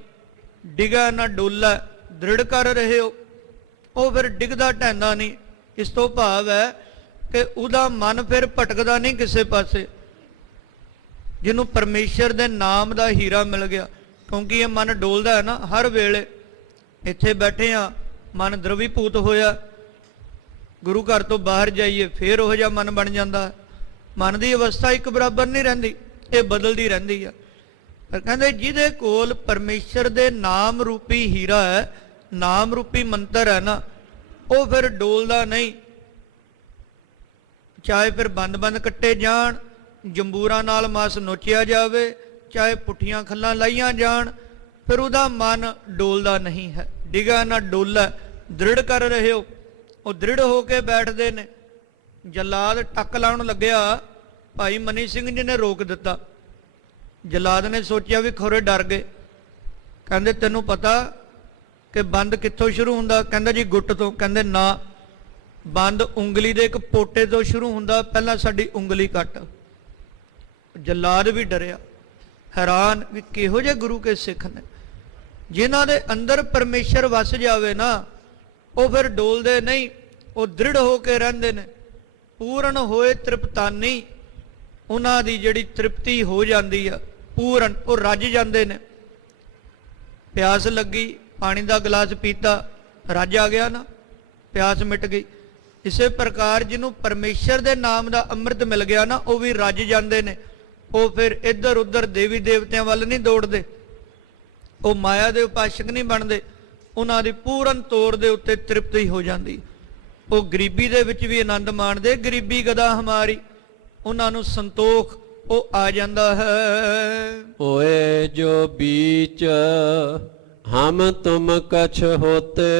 ਡਿਗਾ ਨਾ ਡੋਲਾ, ਦ੍ਰਿੜ ਕਰ ਰਹੇ ਹੋ, ਉਹ ਫਿਰ ਡਿੱਗਦਾ ਢਹਿੰਦਾ ਨਹੀਂ। ਇਸ ਤੋਂ ਭਾਵ ਹੈ ਕਿ ਉਹਦਾ ਮਨ ਫਿਰ ਭਟਕਦਾ ਨਹੀਂ ਕਿਸੇ ਪਾਸੇ, ਜਿਹਨੂੰ ਪਰਮੇਸ਼ਰ ਦੇ ਨਾਮ ਦਾ ਹੀਰਾ ਮਿਲ ਗਿਆ। ਕਿਉਂਕਿ ਇਹ ਮਨ ਡੋਲਦਾ ਹੈ ਨਾ ਹਰ ਵੇਲੇ। ਇੱਥੇ ਬੈਠੇ ਆ, ਮਨ ਦ੍ਰਵੀਭੂਤ ਹੋਇਆ, ਗੁਰੂ ਘਰ ਤੋਂ ਬਾਹਰ ਜਾਈਏ ਫੇਰ ਉਹੋ ਜਿਹਾ ਮਨ ਬਣ ਜਾਂਦਾ। ਮਨ ਦੀ ਅਵਸਥਾ ਇੱਕ ਬਰਾਬਰ ਨਹੀਂ ਰਹਿੰਦੀ, ਇਹ ਬਦਲਦੀ ਰਹਿੰਦੀ ਆ। ਪਰ ਕਹਿੰਦੇ ਜਿਹਦੇ ਕੋਲ ਪਰਮੇਸ਼ਰ ਦੇ ਨਾਮ ਰੂਪੀ ਹੀਰਾ ਹੈ, ਨਾਮ ਰੂਪੀ ਮੰਤਰ ਹੈ ਨਾ, ਉਹ ਫਿਰ ਡੋਲਦਾ ਨਹੀਂ। ਚਾਹੇ ਫਿਰ ਬੰਦ ਕੱਟੇ ਜਾਣ, ਜੰਬੂਰਾਂ ਨਾਲ ਮਾਸ ਨੋਚਿਆ ਜਾਵੇ, ਚਾਹੇ ਪੁੱਠੀਆਂ ਖੱਲਾਂ ਲਾਈਆਂ ਜਾਣ, ਫਿਰ ਉਹਦਾ ਮਨ ਡੋਲਦਾ ਨਹੀਂ ਹੈ। ਡਿਗਾ ਨਾ ਡੋਲਾ, ਦ੍ਰਿੜ ਕਰ ਰਹੇ ਹੋ, ਉਹ ਦ੍ਰਿੜ ਹੋ ਕੇ ਬੈਠਦੇ ਨੇ। ਜਲਾਦ ਟੱਕ ਲਾਉਣ ਲੱਗਿਆ, ਭਾਈ ਮਨੀ ਸਿੰਘ ਜੀ ਨੇ ਰੋਕ ਦਿੱਤਾ। ਜਲਾਦ ਨੇ ਸੋਚਿਆ ਵੀ ਖੋਰੇ ਡਰ ਗਏ। ਕਹਿੰਦੇ ਤੈਨੂੰ ਪਤਾ ਕਿ ਬੰਦ ਕਿੱਥੋਂ ਸ਼ੁਰੂ ਹੁੰਦਾ? ਕਹਿੰਦਾ ਜੀ ਗੁੱਟ ਤੋਂ। ਕਹਿੰਦੇ ਨਾ, ਬੰਦ ਉਂਗਲੀ ਦੇ ਇੱਕ ਪੋਟੇ ਤੋਂ ਸ਼ੁਰੂ ਹੁੰਦਾ, ਪਹਿਲਾਂ ਸਾਡੀ ਉਂਗਲੀ ਕੱਟ। ਜਲਾਦ ਵੀ ਡਰਿਆ, ਹੈਰਾਨ ਵੀ ਕਿਹੋ ਜਿਹੇ ਗੁਰੂ ਕੇ ਸਿੱਖ ਨੇ, ਜਿਨ੍ਹਾਂ ਦੇ ਅੰਦਰ ਪਰਮੇਸ਼ਰ ਵਸ ਜਾਵੇ ਨਾ, ਉਹ ਫਿਰ ਡੋਲਦੇ ਨਹੀਂ, ਉਹ ਦ੍ਰਿੜ ਹੋ ਕੇ ਰਹਿੰਦੇ ਨੇ। ਪੂਰਨ ਹੋਏ ਤ੍ਰਿਪਤਾਨੀ, ਉਹਨਾਂ ਦੀ ਜਿਹੜੀ ਤ੍ਰਿਪਤੀ ਹੋ ਜਾਂਦੀ ਆ, ਪੂਰਨ, ਉਹ ਰੱਜ ਜਾਂਦੇ ਨੇ। ਪਿਆਸ ਲੱਗੀ, ਪਾਣੀ ਦਾ ਗਲਾਸ ਪੀਤਾ, ਰੱਜ ਆ ਗਿਆ ਨਾ, ਪਿਆਸ ਮਿਟ ਗਈ। ਇਸੇ ਪ੍ਰਕਾਰ ਜਿਹਨੂੰ ਪਰਮੇਸ਼ਰ ਦੇ ਨਾਮ ਦਾ ਅੰਮ੍ਰਿਤ ਮਿਲ ਗਿਆ ਨਾ, ਉਹ ਵੀ ਰੱਜ ਜਾਂਦੇ ਨੇ। ਉਹ ਫਿਰ ਇੱਧਰ ਉੱਧਰ ਦੇਵੀ ਦੇਵਤਿਆਂ ਵੱਲ ਨਹੀਂ ਦੌੜਦੇ, ਉਹ ਮਾਇਆ ਦੇ ਉਪਾਸ਼ਕ ਨਹੀਂ ਬਣਦੇ। ਉਹਨਾਂ ਦੀ ਪੂਰਨ ਤੌਰ ਦੇ ਉੱਤੇ ਤ੍ਰਿਪਤੀ ਹੋ ਜਾਂਦੀ। ਉਹ ਗਰੀਬੀ ਦੇ ਵਿੱਚ ਵੀ ਆਨੰਦ ਮਾਣਦੇ, ਗਰੀਬੀ ਗਦਾ ਹਮਾਰੀ, ਉਹਨਾਂ ਨੂੰ ਸੰਤੋਖ ਉਹ ਆ ਜਾਂਦਾ ਹੈ। ਹੋਏ ਜੋ ਬੀਚ ਹਮ ਤੁਮ ਕਛ ਹੋਤੇ,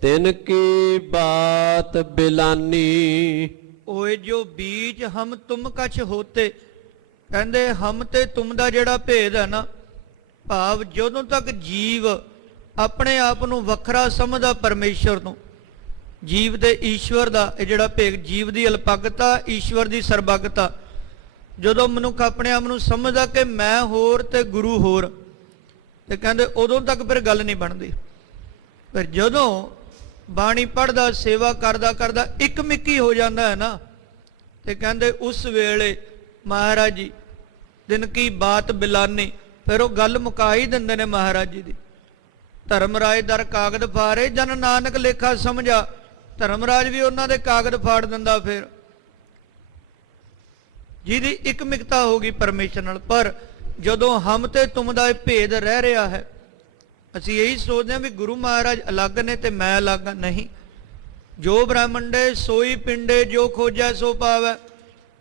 ਤਿਨ ਕੀ ਬਾਤ ਬਿਲਾਨੀ। ਓਏ ਜੋ ਬੀਜ ਹਮ ਤੁਮ ਕਛ ਹੋਤੇ, ਕਹਿੰਦੇ ਹਮ ਤੇ ਤੁਮ ਦਾ ਜਿਹੜਾ ਭੇਦ ਹੈ ਨਾ, ਭਾਵ ਜਦੋਂ ਤੱਕ ਜੀਵ ਆਪਣੇ ਆਪ ਨੂੰ ਵੱਖਰਾ ਸਮਝਦਾ ਪਰਮੇਸ਼ਰ ਤੋਂ, ਜੀਵ ਤੇ ਈਸ਼ਵਰ ਦਾ ਇਹ ਜਿਹੜਾ ਭੇਦ, ਜੀਵ ਦੀ ਅਲਪਗਤਾ, ਈਸ਼ਵਰ ਦੀ ਸਰਬਗਤਾ, ਜਦੋਂ ਮਨੁੱਖ ਆਪਣੇ ਆਪ ਨੂੰ ਸਮਝਦਾ ਕਿ ਮੈਂ ਹੋਰ ਤੇ ਗੁਰੂ ਹੋਰ, ਤੇ ਕਹਿੰਦੇ ਉਦੋਂ ਤੱਕ ਫਿਰ ਗੱਲ ਨਹੀਂ ਬਣਦੀ। ਫਿਰ ਜਦੋਂ ਬਾਣੀ ਪੜ੍ਹਦਾ, ਸੇਵਾ ਕਰਦਾ ਕਰਦਾ ਇੱਕ ਮਿੱਕੀ ਹੋ ਜਾਂਦਾ ਹੈ ਨਾ, ਤੇ ਕਹਿੰਦੇ ਉਸ ਵੇਲੇ ਮਹਾਰਾਜ ਜੀ ਦਿਨ ਕੀ ਬਾਤ ਬਿਲਾਨੀ, ਫਿਰ ਉਹ ਗੱਲ ਮੁਕਾ ਹੀ ਦਿੰਦੇ ਨੇ ਮਹਾਰਾਜ ਜੀ ਦੀ। ਧਰਮਰਾਜ ਦਰ ਕਾਗਦ ਫਾਰੇ, ਜਨ ਨਾਨਕ ਲੇਖਾ ਸਮਝਾ। ਧਰਮਰਾਜ ਵੀ ਉਹਨਾਂ ਦੇ ਕਾਗਦ ਫਾੜ ਦਿੰਦਾ ਫਿਰ, ਜਿਹਦੀ ਇੱਕ ਮਿਕਤਾ ਹੋ ਗਈ ਪਰਮੇਸ਼ਰ ਨਾਲ। ਪਰ ਜਦੋਂ ਹਮ ਤੇ ਤੁਮ ਦਾ ਇਹ ਭੇਦ ਰਹਿ ਰਿਹਾ ਹੈ, ਅਸੀਂ ਇਹੀ ਸੋਚਦੇ ਹਾਂ ਵੀ ਗੁਰੂ ਮਹਾਰਾਜ ਅਲੱਗ ਨੇ ਤੇ ਮੈਂ ਅਲੱਗ ਨਹੀਂ। ਜੋ ਬ੍ਰਹਮੰਡੇ ਸੋਈ ਪਿੰਡੇ, ਜੋ ਖੋਜੈ ਸੋ ਪਾਵੈ।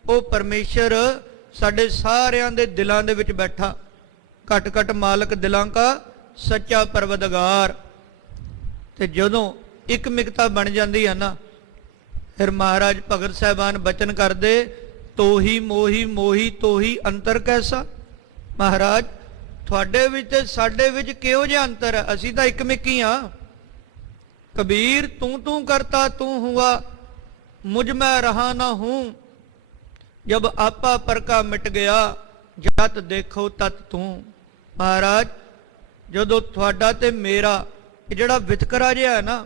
ਉਹ ਪਰਮੇਸ਼ਰ ਸਾਡੇ ਸਾਰਿਆਂ ਦੇ ਦਿਲਾਂ ਦੇ ਵਿੱਚ ਬੈਠਾ, ਘਟ ਘਟ ਮਾਲਕ ਦਿਲਾਂ ਕਾ ਸੱਚਾ ਪਰਵਦਗਾਰ। ਤੇ ਜਦੋਂ ਇੱਕ ਮਿਕਤਾ ਬਣ ਜਾਂਦੀ ਹੈ ਨਾ, ਫਿਰ ਮਹਾਰਾਜ ਭਗਤ ਸਾਹਿਬਾਨ ਬਚਨ ਕਰਦੇ, ਤੋਹੀ ਮੋਹੀ ਮੋਹੀ ਤੋਹੀ ਅੰਤਰ ਕੈਸਾ। ਮਹਾਰਾਜ ਤੁਹਾਡੇ ਵਿੱਚ ਤੇ ਸਾਡੇ ਵਿੱਚ ਕਿਹੋ ਜਿਹਾ ਅੰਤਰ ਹੈ? ਅਸੀਂ ਤਾਂ ਇੱਕ ਮਿੱਕੀ ਹਾਂ। ਕਬੀਰ ਤੂੰ ਤੂੰ ਕਰਤਾ ਤੂੰ ਹੁਆ, ਮੁਝ ਮੈਂ ਰਹਾ ਨਾ ਹੂੰ। ਜਬ ਆਪਾ ਪਰਕਾ ਮਿਟ ਗਿਆ, ਜਤ ਦੇਖੋ ਤਤ ਤੂੰ। ਮਹਾਰਾਜ ਜਦੋਂ ਤੁਹਾਡਾ ਤੇ ਮੇਰਾ ਇਹ ਜਿਹੜਾ ਵਿਤਕਰਾ ਜਿਹਾ ਹੈ ਨਾ,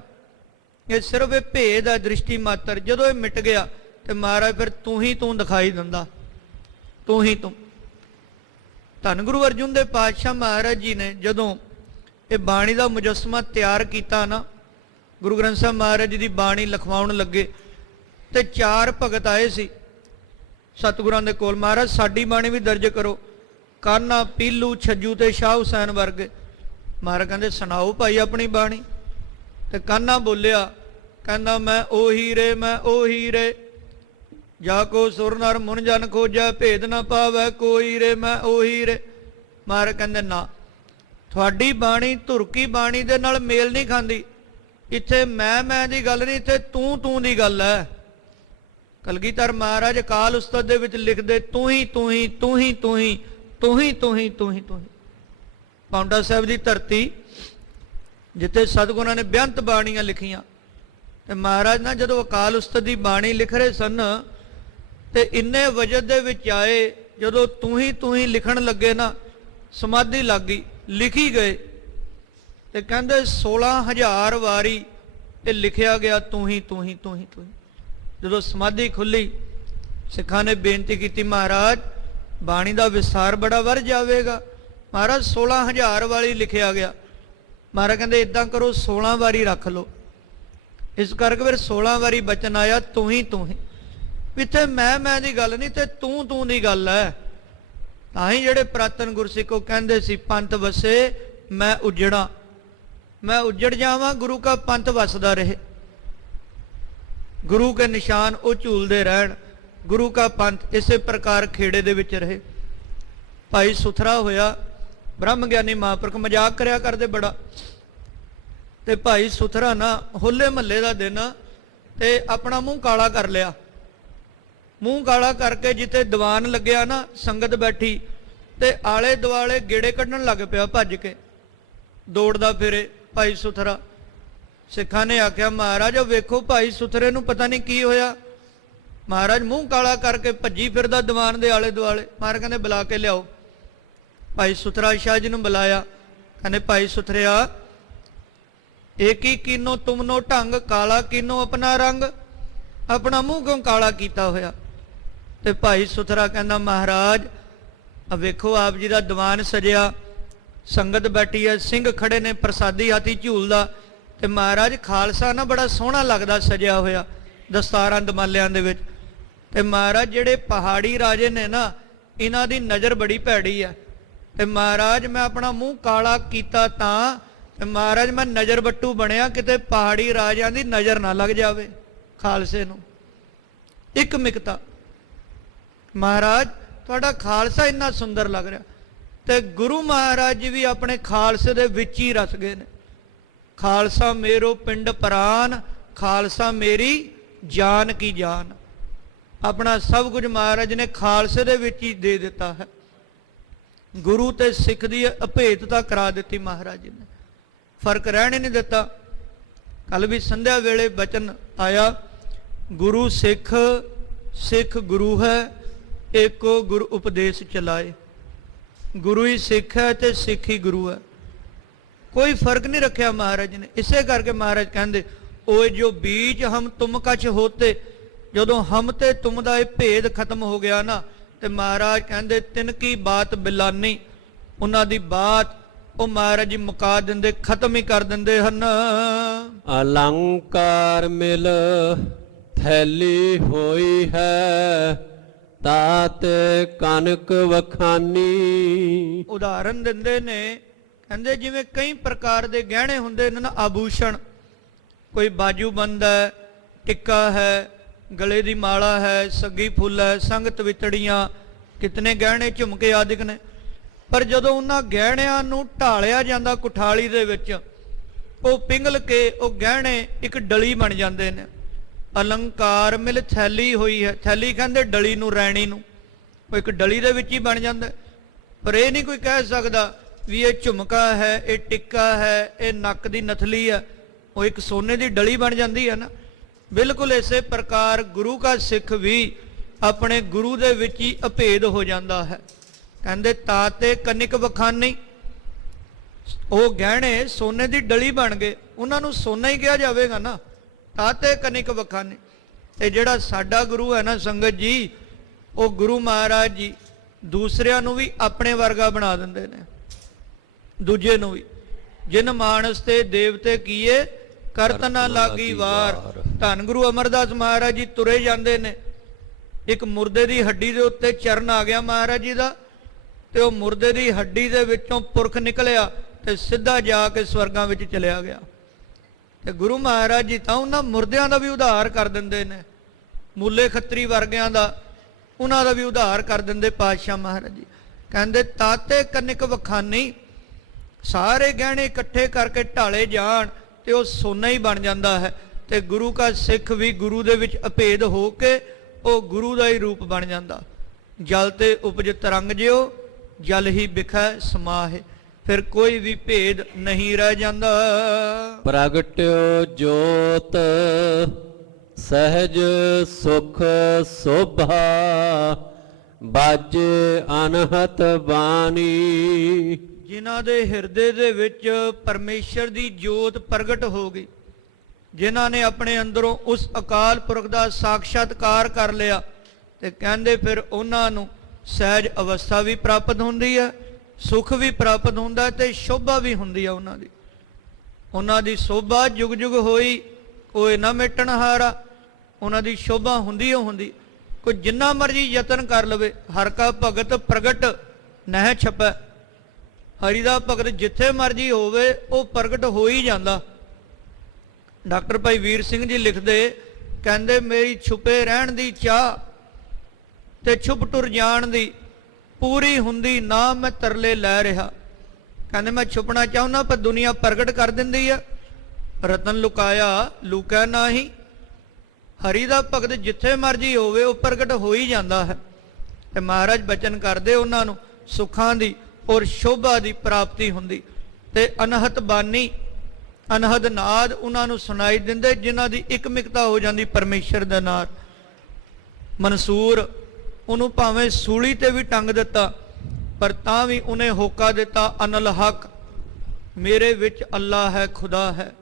ਇਹ ਸਿਰਫ ਇਹ ਭੇਦ ਹੈ, ਦ੍ਰਿਸ਼ਟੀ ਮਾਤਰ। ਜਦੋਂ ਇਹ ਮਿਟ ਗਿਆ ਤੇ ਮਹਾਰਾਜ ਫਿਰ ਤੂੰ ਹੀ ਤੂੰ ਦਿਖਾਈ ਦਿੰਦਾ, ਤੂੰ ਹੀ ਤੂੰ। ਧੰਨ ਗੁਰੂ ਅਰਜੁਨ ਦੇ ਪਾਤਸ਼ਾਹ ਮਹਾਰਾਜ ਜੀ ਨੇ ਜਦੋਂ ਇਹ ਬਾਣੀ ਦਾ ਮੁਜੱਸਮਾ ਤਿਆਰ ਕੀਤਾ ਨਾ, ਗੁਰੂ ਗ੍ਰੰਥ ਸਾਹਿਬ ਮਹਾਰਾਜ ਜੀ ਦੀ ਬਾਣੀ ਲਿਖਵਾਉਣ ਲੱਗੇ, ਤੇ 4 ਭਗਤ ਆਏ ਸੀ ਸਤਿਗੁਰਾਂ ਦੇ ਕੋਲ। ਮਹਾਰਾਜ ਸਾਡੀ ਬਾਣੀ ਵੀ ਦਰਜ ਕਰੋ। ਕਾਨਾ, ਪੀਲੂ, ਛੱਜੂ ਤੇ ਸ਼ਾਹ ਹੁਸੈਨ ਵਰਗੇ। ਮਹਾਰਾਜ ਕਹਿੰਦੇ ਸੁਣਾਓ ਭਾਈ ਆਪਣੀ ਬਾਣੀ। ਤੇ ਕਾਨਾ ਬੋਲਿਆ, ਕਹਿੰਦਾ ਮੈਂ ਉਹੀ ਰੇ, ਮੈਂ ਉਹੀ ਰੇ, ਜਾ ਕੋ ਸੁਰ ਨਰ ਮੁਨ ਜਨ ਖੋਜੈ, ਭੇਦ ਨਾ ਪਾਵੈ ਕੋਈ ਰੇ, ਮੈਂ ਉਹੀ ਰੇ। ਮਹਾਰਾਜ ਕਹਿੰਦੇ ਨਾ, ਤੁਹਾਡੀ ਬਾਣੀ ਧੁਰਕੀ ਬਾਣੀ ਦੇ ਨਾਲ ਮੇਲ ਨਹੀਂ ਖਾਂਦੀ। ਇੱਥੇ ਮੈਂ ਦੀ ਗੱਲ ਨਹੀਂ, ਇੱਥੇ ਤੂੰ ਦੀ ਗੱਲ ਹੈ। ਕਲਗੀਧਰ ਮਹਾਰਾਜ ਅਕਾਲ ਉਸਤਤ ਦੇ ਵਿੱਚ ਲਿਖਦੇ, ਤੂੰ ਹੀ ਤੂੰ ਹੀ ਤੂੰ ਹੀ ਤੂੰ ਹੀ ਤੂੰ ਹੀ ਤੂੰ ਹੀ ਤੂੰ ਹੀ ਤੂੰ ਹੀ। ਪਾਉਂਟਾ ਸਾਹਿਬ ਦੀ ਧਰਤੀ ਜਿੱਥੇ ਸਤਿਗੁਰਾਂ ਨੇ ਬੇਅੰਤ ਬਾਣੀਆਂ ਲਿਖੀਆਂ, ਤੇ ਮਹਾਰਾਜ ਨਾ ਜਦੋਂ ਅਕਾਲ ਉਸਤਤ ਦੀ ਬਾਣੀ ਲਿਖ ਰਹੇ ਸਨ ਤੇ ਇੰਨੇ ਵਜਦ ਦੇ ਵਿੱਚ ਆਏ, ਜਦੋਂ ਤੂੰ ਹੀ ਲਿਖਣ ਲੱਗੇ ਨਾ ਸਮਾਧੀ ਲੱਗ ਗਈ, ਲਿਖੀ ਗਏ ਤੇ ਕਹਿੰਦੇ 16,000 ਵਾਰੀ ਇਹ ਲਿਖਿਆ ਗਿਆ ਤੂੰ ਹੀ। ਜਦੋਂ ਸਮਾਧੀ ਖੁੱਲੀ ਸਿੱਖਾਂ ਨੇ ਬੇਨਤੀ ਕੀਤੀ ਮਹਾਰਾਜ ਬਾਣੀ ਦਾ ਵਿਸਥਾਰ ਬੜਾ ਵੱਧ ਜਾਵੇਗਾ। ਮਹਾਰਾਜ 16,000 ਵਾਲੀ ਲਿਖਿਆ ਗਿਆ। ਮਹਾਰਾਜ ਕਹਿੰਦੇ ਇਦਾਂ ਕਰੋ 16 ਵਾਰੀ ਰੱਖ ਲਓ। ਇਸ ਕਰਕੇ ਫਿਰ 16 ਵਾਰੀ ਬਚਨ ਆਇਆ ਤੂੰ ਹੀ। ਇੱਥੇ ਮੈਂ ਦੀ ਗੱਲ ਨਹੀਂ ਤੇ ਤੂੰ ਦੀ ਗੱਲ ਹੈ। ਤਾਂ ਹੀ ਜਿਹੜੇ ਪ੍ਰਾਤਨ ਗੁਰਸਿੱਖੋ ਕਹਿੰਦੇ ਸੀ ਪੰਥ ਵਸੇ ਮੈਂ ਉਜੜਾ, ਮੈਂ ਉਜੜ ਜਾਵਾਂ ਗੁਰੂ ਕਾ ਪੰਥ ਵਸਦਾ ਰਹੇ, ਗੁਰੂ ਕੇ ਨਿਸ਼ਾਨ ਉਹ ਝੂਲਦੇ ਰਹਿਣ, ਗੁਰੂ ਕਾ ਪੰਥ ਇਸੇ ਪ੍ਰਕਾਰ ਖੇੜੇ ਦੇ ਵਿੱਚ ਰਹੇ। ਭਾਈ ਸੁਥਰਾ ਹੋਇਆ, ਬ੍ਰਹਮ ਗਿਆਨੀ ਮਹਾਂਪੁਰਖ ਮਜ਼ਾਕ ਕਰਿਆ ਕਰਦੇ ਬੜਾ, ਤੇ ਭਾਈ ਸੁਥਰਾ ਨਾ ਹੋਲੇ ਮਹੱਲੇ ਦਾ ਦਿਨ ਤੇ ਆਪਣਾ ਮੂੰਹ ਕਾਲਾ ਕਰ ਲਿਆ। ਮੂੰਹ ਕਾਲਾ ਕਰਕੇ ਜਿੱਥੇ ਦੀਵਾਨ ਲੱਗਿਆ ਨਾ ਸੰਗਤ ਬੈਠੀ ਤੇ ਆਲੇ ਦੁਆਲੇ ਗੇੜੇ ਕੱਢਣ ਲੱਗ ਪਿਆ, ਭੱਜ ਕੇ ਦੌੜਦਾ ਫਿਰੇ ਭਾਈ ਸੁਥਰਾ। ਸਿੱਖਾਂ ਨੇ ਆਖਿਆ ਮਹਾਰਾਜ ਉਹ ਵੇਖੋ ਭਾਈ ਸੁਥਰੇ ਨੂੰ ਪਤਾ ਨਹੀਂ ਕੀ ਹੋਇਆ। ਮਹਾਰਾਜ ਮੂੰਹ ਕਾਲਾ ਕਰਕੇ ਭੱਜੀ ਫਿਰਦਾ ਦੀਵਾਨ ਦੇ ਆਲੇ ਦੁਆਲੇ। ਮਹਾਰਾਜ ਕਹਿੰਦੇ ਬੁਲਾ ਕੇ ਲਿਆਓ। ਭਾਈ ਸੁਥਰਾ ਸ਼ਾਹ ਜੀ ਨੂੰ ਬੁਲਾਇਆ। ਕਹਿੰਦੇ ਭਾਈ ਸੁਥਰਿਆ ਏਕ ਹੀ ਕੀਨੋ ਤੁਮਨੋ ਢੰਗ, ਕਾਲਾ ਕੀਨੋ ਆਪਣਾ ਰੰਗ, ਆਪਣਾ ਮੂੰਹ ਕਿਉਂ ਕਾਲਾ ਕੀਤਾ ਹੋਇਆ। ਤੇ ਭਾਈ ਸੁਥਰਾ ਕਹਿੰਦਾ ਮਹਾਰਾਜ ਆ ਵੇਖੋ ਆਪ ਜੀ ਦਾ ਦੀਵਾਨ ਸਜਿਆ, ਸੰਗਤ ਬੈਠੀ ਹੈ, ਸਿੰਘ ਖੜੇ ਨੇ, ਪ੍ਰਸਾਦੀ ਹਾਥੀ ਝੂਲਦਾ, ਤੇ ਮਹਾਰਾਜ ਖਾਲਸਾ ਨਾ ਬੜਾ ਸੋਹਣਾ ਲੱਗਦਾ ਸਜਿਆ ਹੋਇਆ ਦਸਤਾਰਾਂ ਦਮਾਲਿਆਂ ਦੇ ਵਿੱਚ। ਤੇ ਮਹਾਰਾਜ ਜਿਹੜੇ ਪਹਾੜੀ ਰਾਜੇ ਨੇ ਨਾ ਇਹਨਾਂ ਦੀ ਨਜ਼ਰ ਬੜੀ ਭੈੜੀ ਹੈ। ਤੇ ਮਹਾਰਾਜ ਮੈਂ ਆਪਣਾ ਮੂੰਹ ਕਾਲਾ ਕੀਤਾ ਤਾਂ ਤੇ ਮਹਾਰਾਜ ਮੈਂ ਨਜ਼ਰ ਬੱਟੂ ਬਣਿਆ, ਕਿਤੇ ਪਹਾੜੀ ਰਾਜਿਆਂ ਦੀ ਨਜ਼ਰ ਨਾ ਲੱਗ ਜਾਵੇ ਖਾਲਸੇ ਨੂੰ। ਇੱਕ ਮਿਕਤਾ ਮਹਾਰਾਜ ਤੁਹਾਡਾ ਖਾਲਸਾ ਇੰਨਾ ਸੁੰਦਰ ਲੱਗ ਰਿਹਾ। ਤੇ ਗੁਰੂ ਮਹਾਰਾਜ ਜੀ ਵੀ ਆਪਣੇ ਖਾਲਸੇ ਦੇ ਵਿੱਚ ਹੀ ਰਸ ਗਏ ਨੇ। ਖਾਲਸਾ ਮੇਰੋ ਪਿੰਡ ਪ੍ਰਾਨ, ਖਾਲਸਾ ਮੇਰੀ ਜਾਨ ਕੀ ਜਾਨ। ਆਪਣਾ ਸਭ ਕੁਝ ਮਹਾਰਾਜ ਨੇ ਖਾਲਸੇ ਦੇ ਵਿੱਚ ਹੀ ਦੇ ਦਿੱਤਾ ਹੈ। ਗੁਰੂ ਤੇ ਸਿੱਖ ਦੀ ਅਭੇਦਤਾ ਕਰਾ ਦਿੱਤੀ ਮਹਾਰਾਜ ਜੀ ਨੇ, ਫਰਕ ਰਹਿਣ ਹੀ ਨਹੀਂ ਦਿੱਤਾ। ਕੱਲ ਵੀ ਸੰਧਿਆ ਵੇਲੇ ਬਚਨ ਆਇਆ ਗੁਰੂ ਸਿੱਖ, ਸਿੱਖ ਗੁਰੂ ਹੈ, ਏਕੋ ਗੁਰ ਉਪਦੇਸ਼ ਚਲਾਏ। ਗੁਰੂ ਹੀ ਸਿੱਖ ਹੈ ਤੇ ਸਿੱਖ ਹੀ ਗੁਰੂ ਹੈ, ਕੋਈ ਫਰਕ ਨਹੀਂ ਰੱਖਿਆ ਮਹਾਰਾਜ ਨੇ। ਇਸੇ ਕਰਕੇ ਮਹਾਰਾਜ ਕਹਿੰਦੇ ਓਏ ਜੋ ਬੀਜ ਹਮ ਤੁਮ ਕਛ ਹੋਤੇ, ਜਦੋਂ ਹਮ ਤੇ ਤੁਮ ਦਾ ਇਹ ਭੇਦ ਖਤਮ ਹੋ ਗਿਆ ਨਾ ਤੇ ਮਹਾਰਾਜ ਕਹਿੰਦੇ ਤਿਨ ਕੀ ਬਾਤ ਬਿਲਾਨੀ, ਉਹਨਾਂ ਦੀ ਬਾਤ ਉਹ ਮਹਾਰਾਜ ਜੀ ਮੁਕਾ ਦਿੰਦੇ, ਖਤਮ ਹੀ ਕਰ ਦਿੰਦੇ ਹਨ। ਅਲੰਕਾਰ ਮਿਲ ਥੈਲੀ ਹੋਈ ਹੈ, ਤਾਤ ਕਨਕ ਵਖਾਨੀ। ਉਦਾਹਰਨ ਦਿੰਦੇ ਨੇ, ਕਹਿੰਦੇ ਜਿਵੇਂ ਕਈ ਪ੍ਰਕਾਰ ਦੇ ਗਹਿਣੇ ਹੁੰਦੇ ਨੇ ਨਾ, ਆਭੂਸ਼ਣ, ਕੋਈ ਬਾਜੂਬੰਦ ਹੈ, ਟਿੱਕਾ ਹੈ, ਗਲੇ ਦੀ ਮਾਲਾ ਹੈ, ਸੱਗੀ ਫੁੱਲ ਹੈ, ਸੰਗਤ ਵਿਤੜੀਆਂ, ਕਿਤਨੇ ਗਹਿਣੇ ਝੁਮਕੇ ਆਦਿਕ ਨੇ। ਪਰ ਜਦੋਂ ਉਹਨਾਂ ਗਹਿਣਿਆਂ ਨੂੰ ਢਾਲਿਆ ਜਾਂਦਾ ਕੁਠਾਲੀ ਦੇ ਵਿੱਚ, ਉਹ ਪਿੰਗਲ ਕੇ ਉਹ ਗਹਿਣੇ ਇੱਕ ਡਲੀ ਬਣ ਜਾਂਦੇ ਨੇ। ਅਲੰਕਾਰ ਮਿਲ ਥੈਲੀ ਹੋਈ ਹੈ, ਥੈਲੀ ਕਹਿੰਦੇ ਡਲੀ ਨੂੰ, ਰੈਣੀ ਨੂੰ, ਉਹ ਇੱਕ ਡਲੀ ਦੇ ਵਿੱਚ ਹੀ ਬਣ ਜਾਂਦਾ। ਪਰ ਇਹ ਨਹੀਂ ਕੋਈ ਕਹਿ ਸਕਦਾ ਵੀ ਇਹ ਝੁਮਕਾ ਹੈ, ਇਹ ਟਿੱਕਾ ਹੈ, ਇਹ ਨੱਕ ਦੀ ਨਥਲੀ ਹੈ, ਉਹ ਇੱਕ ਸੋਨੇ ਦੀ ਡਲੀ ਬਣ ਜਾਂਦੀ ਹੈ ਨਾ। ਬਿਲਕੁਲ ਇਸੇ ਪ੍ਰਕਾਰ ਗੁਰੂ ਕਾ ਸਿੱਖ ਵੀ ਆਪਣੇ ਗੁਰੂ ਦੇ ਵਿੱਚ ਹੀ ਅਭੇਦ ਹੋ ਜਾਂਦਾ ਹੈ। ਕਹਿੰਦੇ ਤਾਤੇ ਕਨਿਕ ਵਖਾਨੀ, ਉਹ ਗਹਿਣੇ ਸੋਨੇ ਦੀ ਡਲੀ ਬਣ ਗਏ, ਉਹਨਾਂ ਨੂੰ ਸੋਨਾ ਹੀ ਕਿਹਾ ਜਾਵੇਗਾ ਨਾ, ਤਾਤੇ ਕਨਿਕ ਵਖਾਨੀ। ਤੇ ਜਿਹੜਾ ਸਾਡਾ ਗੁਰੂ ਹੈ ਨਾ ਸੰਗਤ ਜੀ, ਉਹ ਗੁਰੂ ਮਹਾਰਾਜ ਜੀ ਦੂਸਰਿਆਂ ਨੂੰ ਵੀ ਆਪਣੇ ਵਰਗਾ ਬਣਾ ਦਿੰਦੇ ਨੇ, ਦੂਜੇ ਨੂੰ ਵੀ। ਜਿਨ ਮਾਨਸ ਤੇ ਦੇਵਤੇ ਕੀਏ ਕਰਤ ਨਾ ਲਾਗੀ ਵਾਰ। ਧੰਨ ਗੁਰੂ ਅਮਰਦਾਸ ਮਹਾਰਾਜ ਜੀ ਤੁਰੇ ਜਾਂਦੇ ਨੇ, ਇੱਕ ਮੁਰਦੇ ਦੀ ਹੱਡੀ ਦੇ ਉੱਤੇ ਚਰਨ ਆ ਗਿਆ ਮਹਾਰਾਜ ਜੀ ਦਾ, ਤੇ ਉਹ ਮੁਰਦੇ ਦੀ ਹੱਡੀ ਦੇ ਵਿੱਚੋਂ ਪੁਰਖ ਨਿਕਲਿਆ ਤੇ ਸਿੱਧਾ ਜਾ ਕੇ ਸਵਰਗਾਂ ਵਿੱਚ ਚਲਿਆ ਗਿਆ। ਤੇ ਗੁਰੂ ਮਹਾਰਾਜ ਜੀ ਤਾਂ ਉਹਨਾਂ ਮੁਰਦਿਆਂ ਦਾ ਵੀ ਉਧਾਰ ਕਰ ਦਿੰਦੇ ਨੇ, ਮੂਲੇ ਖੱਤਰੀ ਵਰਗਿਆਂ ਦਾ, ਉਹਨਾਂ ਦਾ ਵੀ ਉਧਾਰ ਕਰ ਦਿੰਦੇ ਪਾਤਸ਼ਾਹ ਮਹਾਰਾਜ ਜੀ। ਕਹਿੰਦੇ ਤਾਤੇ ਕਨਿਕ ਵਖਾਨੀ, ਸਾਰੇ ਗਹਿਣੇ ਇਕੱਠੇ ਕਰਕੇ ਢਾਲੇ ਜਾਣ ਤੇ ਉਹ ਸੋਨਾ ਹੀ ਬਣ ਜਾਂਦਾ ਹੈ। ਤੇ ਗੁਰੂ ਕਾ ਸਿੱਖ ਵੀ ਗੁਰੂ ਦੇ ਵਿੱਚ ਅਭੇਦ ਹੋ ਕੇ ਉਹ ਗੁਰੂ ਦਾ ਹੀ ਰੂਪ ਬਣ ਜਾਂਦਾ। ਜਲ ਤੇ ਉਪਜ ਤਰੰਗ ਜਿਉ, ਜਲ ਹੀ ਬਿਖੈ ਸਮਾਹੇ। ਫਿਰ ਕੋਈ ਵੀ ਭੇਦ ਨਹੀਂ ਰਹਿ ਜਾਂਦਾ। ਪ੍ਰਗਟਿਓ ਜੋਤ ਸਹਿਜ ਸੁਖ ਸੋਭਾ ਬਾਜੇ ਅਨਹਤ ਬਾਣੀ। ਜਿਨ੍ਹਾਂ ਦੇ ਹਿਰਦੇ ਦੇ ਵਿੱਚ ਪਰਮੇਸ਼ਰ ਦੀ ਜੋਤ ਪ੍ਰਗਟ ਹੋ ਗਈ, ਜਿਨ੍ਹਾਂ ਨੇ ਆਪਣੇ ਅੰਦਰੋਂ ਉਸ ਅਕਾਲ ਪੁਰਖ ਦਾ ਸਾਖਸ਼ਾਤਕਾਰ ਕਰ ਲਿਆ, ਤੇ ਕਹਿੰਦੇ ਫਿਰ ਉਹਨਾਂ ਨੂੰ ਸਹਿਜ ਅਵਸਥਾ ਵੀ ਪ੍ਰਾਪਤ ਹੁੰਦੀ ਹੈ, ਸੁਖ ਵੀ ਪ੍ਰਾਪਤ ਹੁੰਦਾ ਹੈ, ਤੇ ਸ਼ੋਭਾ ਵੀ ਹੁੰਦੀ ਹੈ ਉਹਨਾਂ ਦੀ। ਉਹਨਾਂ ਦੀ ਸ਼ੋਭਾ ਜੁਗ ਜੁਗ ਹੋਈ, ਕੋਈ ਨਾ ਮਿਟਣ ਹਾਰਾ। ਉਹਨਾਂ ਦੀ ਸ਼ੋਭਾ ਹੁੰਦੀ ਓ ਹੁੰਦੀ। ਕੋਈ ਜਿੰਨਾ ਮਰਜੀ ਯਤਨ ਕਰ ਲਵੇ, ਹਰ ਕਾ ਭਗਤ ਪ੍ਰਗਟ ਨਹਿ ਛਪੈ। ਹਰੀ ਦਾ ਭਗਤ ਜਿੱਥੇ ਮਰਜੀ ਹੋਵੇ ਉਹ ਪ੍ਰਗਟ ਹੋ ਹੀ ਜਾਂਦਾ। ਡਾਕਟਰ ਭਾਈ ਵੀਰ ਸਿੰਘ ਜੀ ਲਿਖਦੇ, ਕਹਿੰਦੇ ਮੇਰੀ ਛੁਪੇ ਰਹਿਣ ਦੀ ਚਾਹ ਤੇ ਛੁਪ ਟੁਰ ਜਾਣ ਦੀ ਪੂਰੀ ਹੁੰਦੀ ਨਾ ਮੈਂ ਤਰਲੇ ਲੈ ਰਿਹਾ। ਕਹਿੰਦੇ ਮੈਂ ਛੁਪਣਾ ਚਾਹੁੰਦਾ ਪਰ ਦੁਨੀਆ ਪ੍ਰਗਟ ਕਰ ਦਿੰਦੀ ਆ। ਰਤਨ ਲੁਕਾਇਆ ਲੁਕਾ ਨਾਹੀਂ। ਹਰੀ ਦਾ ਭਗਤ ਜਿੱਥੇ ਮਰਜੀ ਹੋਵੇ ਉਹ ਪ੍ਰਗਟ ਹੋ ਹੀ ਜਾਂਦਾ ਹੈ। ਤੇ ਮਹਾਰਾਜ ਬਚਨ ਕਰਦੇ ਉਹਨਾਂ ਨੂੰ ਸੁੱਖਾਂ ਦੀ ਔਰ ਸ਼ੋਭਾ ਦੀ ਪ੍ਰਾਪਤੀ ਹੁੰਦੀ। ਤੇ ਅਨਹਤ ਬਾਣੀ, ਅਨਹਦ ਨਾਦ ਉਹਨਾਂ ਨੂੰ ਸੁਣਾਈ ਦਿੰਦੇ, ਜਿਨ੍ਹਾਂ ਦੀ ਇਕਮਿਕਤਾ ਹੋ ਜਾਂਦੀ ਪਰਮੇਸ਼ਰ ਦੇ ਨਾਲ। ਮਨਸੂਰ ਉਹਨੂੰ ਭਾਵੇਂ ਸੂਲੀ ਤੇ ਵੀ ਟੰਗ ਦਿੱਤਾ, ਪਰ ਤਾਂ ਵੀ ਉਹਨੇ ਹੋਕਾ ਦਿੱਤਾ, ਅਨਲ ਹਕ, ਮੇਰੇ ਵਿੱਚ ਅੱਲਾ ਹੈ, ਖੁਦਾ ਹੈ।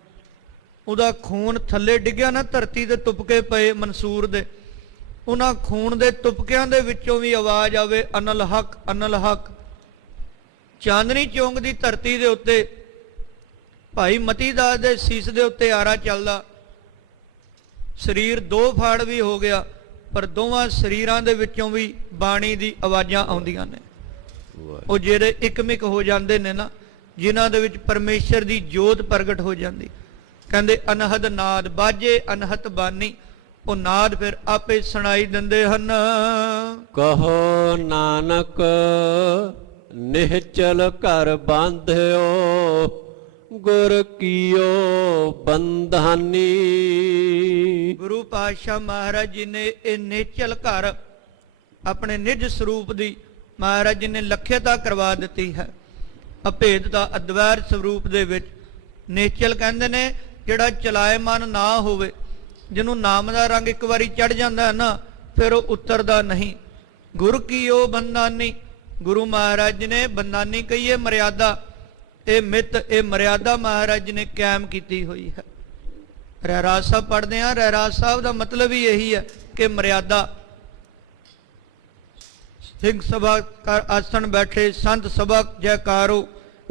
ਉਹਦਾ ਖੂਨ ਥੱਲੇ ਡਿੱਗਿਆ ਨਾ, ਧਰਤੀ ਦੇ ਤੁਪਕੇ ਪਏ ਮਨਸੂਰ ਦੇ, ਉਹਨਾਂ ਖੂਨ ਦੇ ਤੁਪਕਿਆਂ ਦੇ ਵਿੱਚੋਂ ਵੀ ਆਵਾਜ਼ ਆਵੇ, ਅਨਲ ਹਕ, ਅਨਲ ਹਕ। ਚਾਂਦਨੀ ਚੌਂਕ ਦੀ ਧਰਤੀ ਦੇ ਉੱਤੇ ਭਾਈ ਮਤੀ ਦਾਸ ਦੇ ਸੀਸ ਦੇ ਉੱਤੇ ਆਰਾ ਚੱਲਦਾ। ਸਰੀਰ ਦੋ ਫਾੜ ਵੀ ਹੋ ਗਿਆ, ਪਰ ਦੋਵਾਂ ਸਰੀਰਾਂ ਦੇ ਵਿੱਚੋਂ ਵੀ ਬਾਣੀ ਦੀ ਆਵਾਜ਼ਾਂ ਆਉਂਦੀਆਂ ਨੇ। ਉਹ ਜਿਹੜੇ ਇਕਮਿਕ ਹੋ ਜਾਂਦੇ ਨੇ ਨਾ, ਜਿਨ੍ਹਾਂ ਦੇ ਵਿੱਚ ਪਰਮੇਸ਼ਰ ਦੀ ਜੋਤ ਪ੍ਰਗਟ ਹੋ ਜਾਂਦੀ। ਕਹਿੰਦੇ ਅਨਹਦ ਨਾਦ ਬਾਜੇ ਅਨਹਤ ਬਾਣੀ। ਉਹ ਨਾਦ ਫਿਰ ਆਪੇ ਸੁਣਾਈ ਦਿੰਦੇ ਹਨ। ਕਹੋ ਨਾਨਕ ਨਿਹਚਲ ਘਰ ਬਾਂਧਿਓ ਗੁਰ ਕੀਓ ਬੰਧਾਨੀ। ਗੁਰੂ ਪਾਤਸ਼ਾਹ ਮਹਾਰਾਜ ਜੀ ਨੇ ਇਹ ਨਿਹਚਲ ਘਰ ਆਪਣੇ ਨਿਜ ਸਰੂਪ ਦੀ ਮਹਾਰਾਜ ਜੀ ਨੇ ਲਖਿਅਤਾ ਕਰਵਾ ਦਿੱਤੀ ਹੈ। ਅਭੇਦ ਦਾ ਅਦਵੈਤ ਸਰੂਪ ਦੇ ਵਿੱਚ ਨਿਹਚਲ ਕਹਿੰਦੇ ਨੇ ਜਿਹੜਾ ਚਲਾਇਮਾਨ ਨਾ ਹੋਵੇ, ਜਿਹਨੂੰ ਨਾਮ ਦਾ ਰੰਗ ਇੱਕ ਵਾਰੀ ਚੜ ਜਾਂਦਾ ਹੈ ਨਾ, ਫਿਰ ਉਹ ਉਤਰਦਾ ਨਹੀਂ। ਗੁਰ ਕੀਓ ਬੰਧਾਨੀ, ਗੁਰੂ ਮਹਾਰਾਜ ਜੀ ਨੇ ਬੰਧਾਨੀ ਕਹੀਏ ਮਰਿਆਦਾ, ਇਹ ਮਿੱਤ, ਇਹ ਮਰਿਆਦਾ ਮਹਾਰਾਜ ਜੀ ਨੇ ਕਾਇਮ ਕੀਤੀ ਹੋਈ ਹੈ। ਰਹਿਰਾਸ ਸਾਹਿਬ ਪੜ੍ਹਦੇ ਹਾਂ, ਰਹਿਰਾਸ ਸਾਹਿਬ ਦਾ ਮਤਲਬ ਹੀ ਇਹੀ ਹੈ ਕਿ ਮਰਿਆਦਾ। ਸਿੰਘ ਸਭਾ ਕਰ ਆਸਣ ਬੈਠੇ, ਸੰਤ ਸਭਾ ਜੈਕਾਰੋ,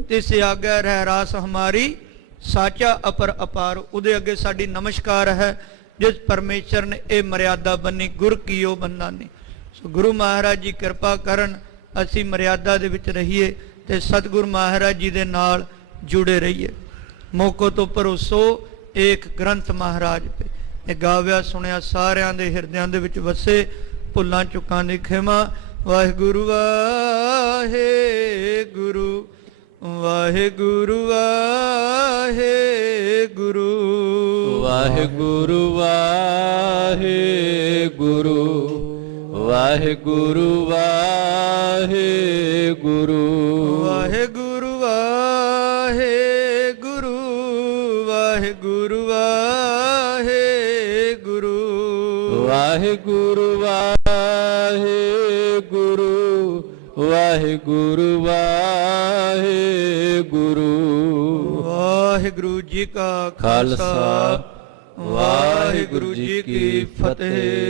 ਤਿਸ ਆਗੇ ਰਹਿਰਾਸ ਹਮਾਰੀ ਸਾਚਾ ਅਪਰ ਅਪਾਰੋ। ਉਹਦੇ ਅੱਗੇ ਸਾਡੀ ਨਮਸਕਾਰ ਹੈ ਜਿਸ ਪਰਮੇਸ਼ਰ ਨੇ ਇਹ ਮਰਿਆਦਾ ਬੰਨੀ, ਗੁਰ ਕੀਓ ਬੰਧਾਨੀ। ਸੋ ਗੁਰੂ ਮਹਾਰਾਜ ਜੀ ਕਿਰਪਾ ਕਰਨ, ਅਸੀਂ ਮਰਿਆਦਾ ਦੇ ਵਿੱਚ ਰਹੀਏ ਤੇ ਸਤਿਗੁਰੂ ਮਹਾਰਾਜ ਜੀ ਦੇ ਨਾਲ ਜੁੜੇ ਰਹੀਏ। ਮੌਕੋ ਤੋਂ ਭਰੋਸੋ ਏਕ ਗ੍ਰੰਥ ਮਹਾਰਾਜ ਪੇ। ਇਹ ਗਾਵਿਆ ਸੁਣਿਆ ਸਾਰਿਆਂ ਦੇ ਹਿਰਦਿਆਂ ਦੇ ਵਿੱਚ ਵਸੇ। ਭੁੱਲਾਂ ਚੁੱਕਾਂ ਦੀ ਖਿਮਾ। ਵਾਹਿਗੁਰੂ ਵਾਹਿਗੁਰੂ ਵਾਹਿਗੁਰੂ ਵਾਹਿਗੁਰੂ ਵਾਹਿਗੁਰੂ ਵਾਹਿਗੁਰੂ ਵਾਹਿਗੁਰੂ ਵਾਹਿਗੁਰੂ ਵਾਹਿਗੁਰੂ ਵਾਹਿਗੁਰੂ ਵਾਹਿਗੁਰੂ ਵਾਹਿਗੁਰੂ ਵਾਹਿਗੁਰੂ ਵਾਹਿਗੁਰੂ ਵਾਹਿਗੁਰੂ ਵਾਹਿਗੁਰੂ। ਵਾਹਿਗੁਰੂ ਜੀ ਕਾ ਖਾਲਸਾ, ਵਾਹਿਗੁਰੂ ਜੀ ਕੀ ਫਤਿਹ।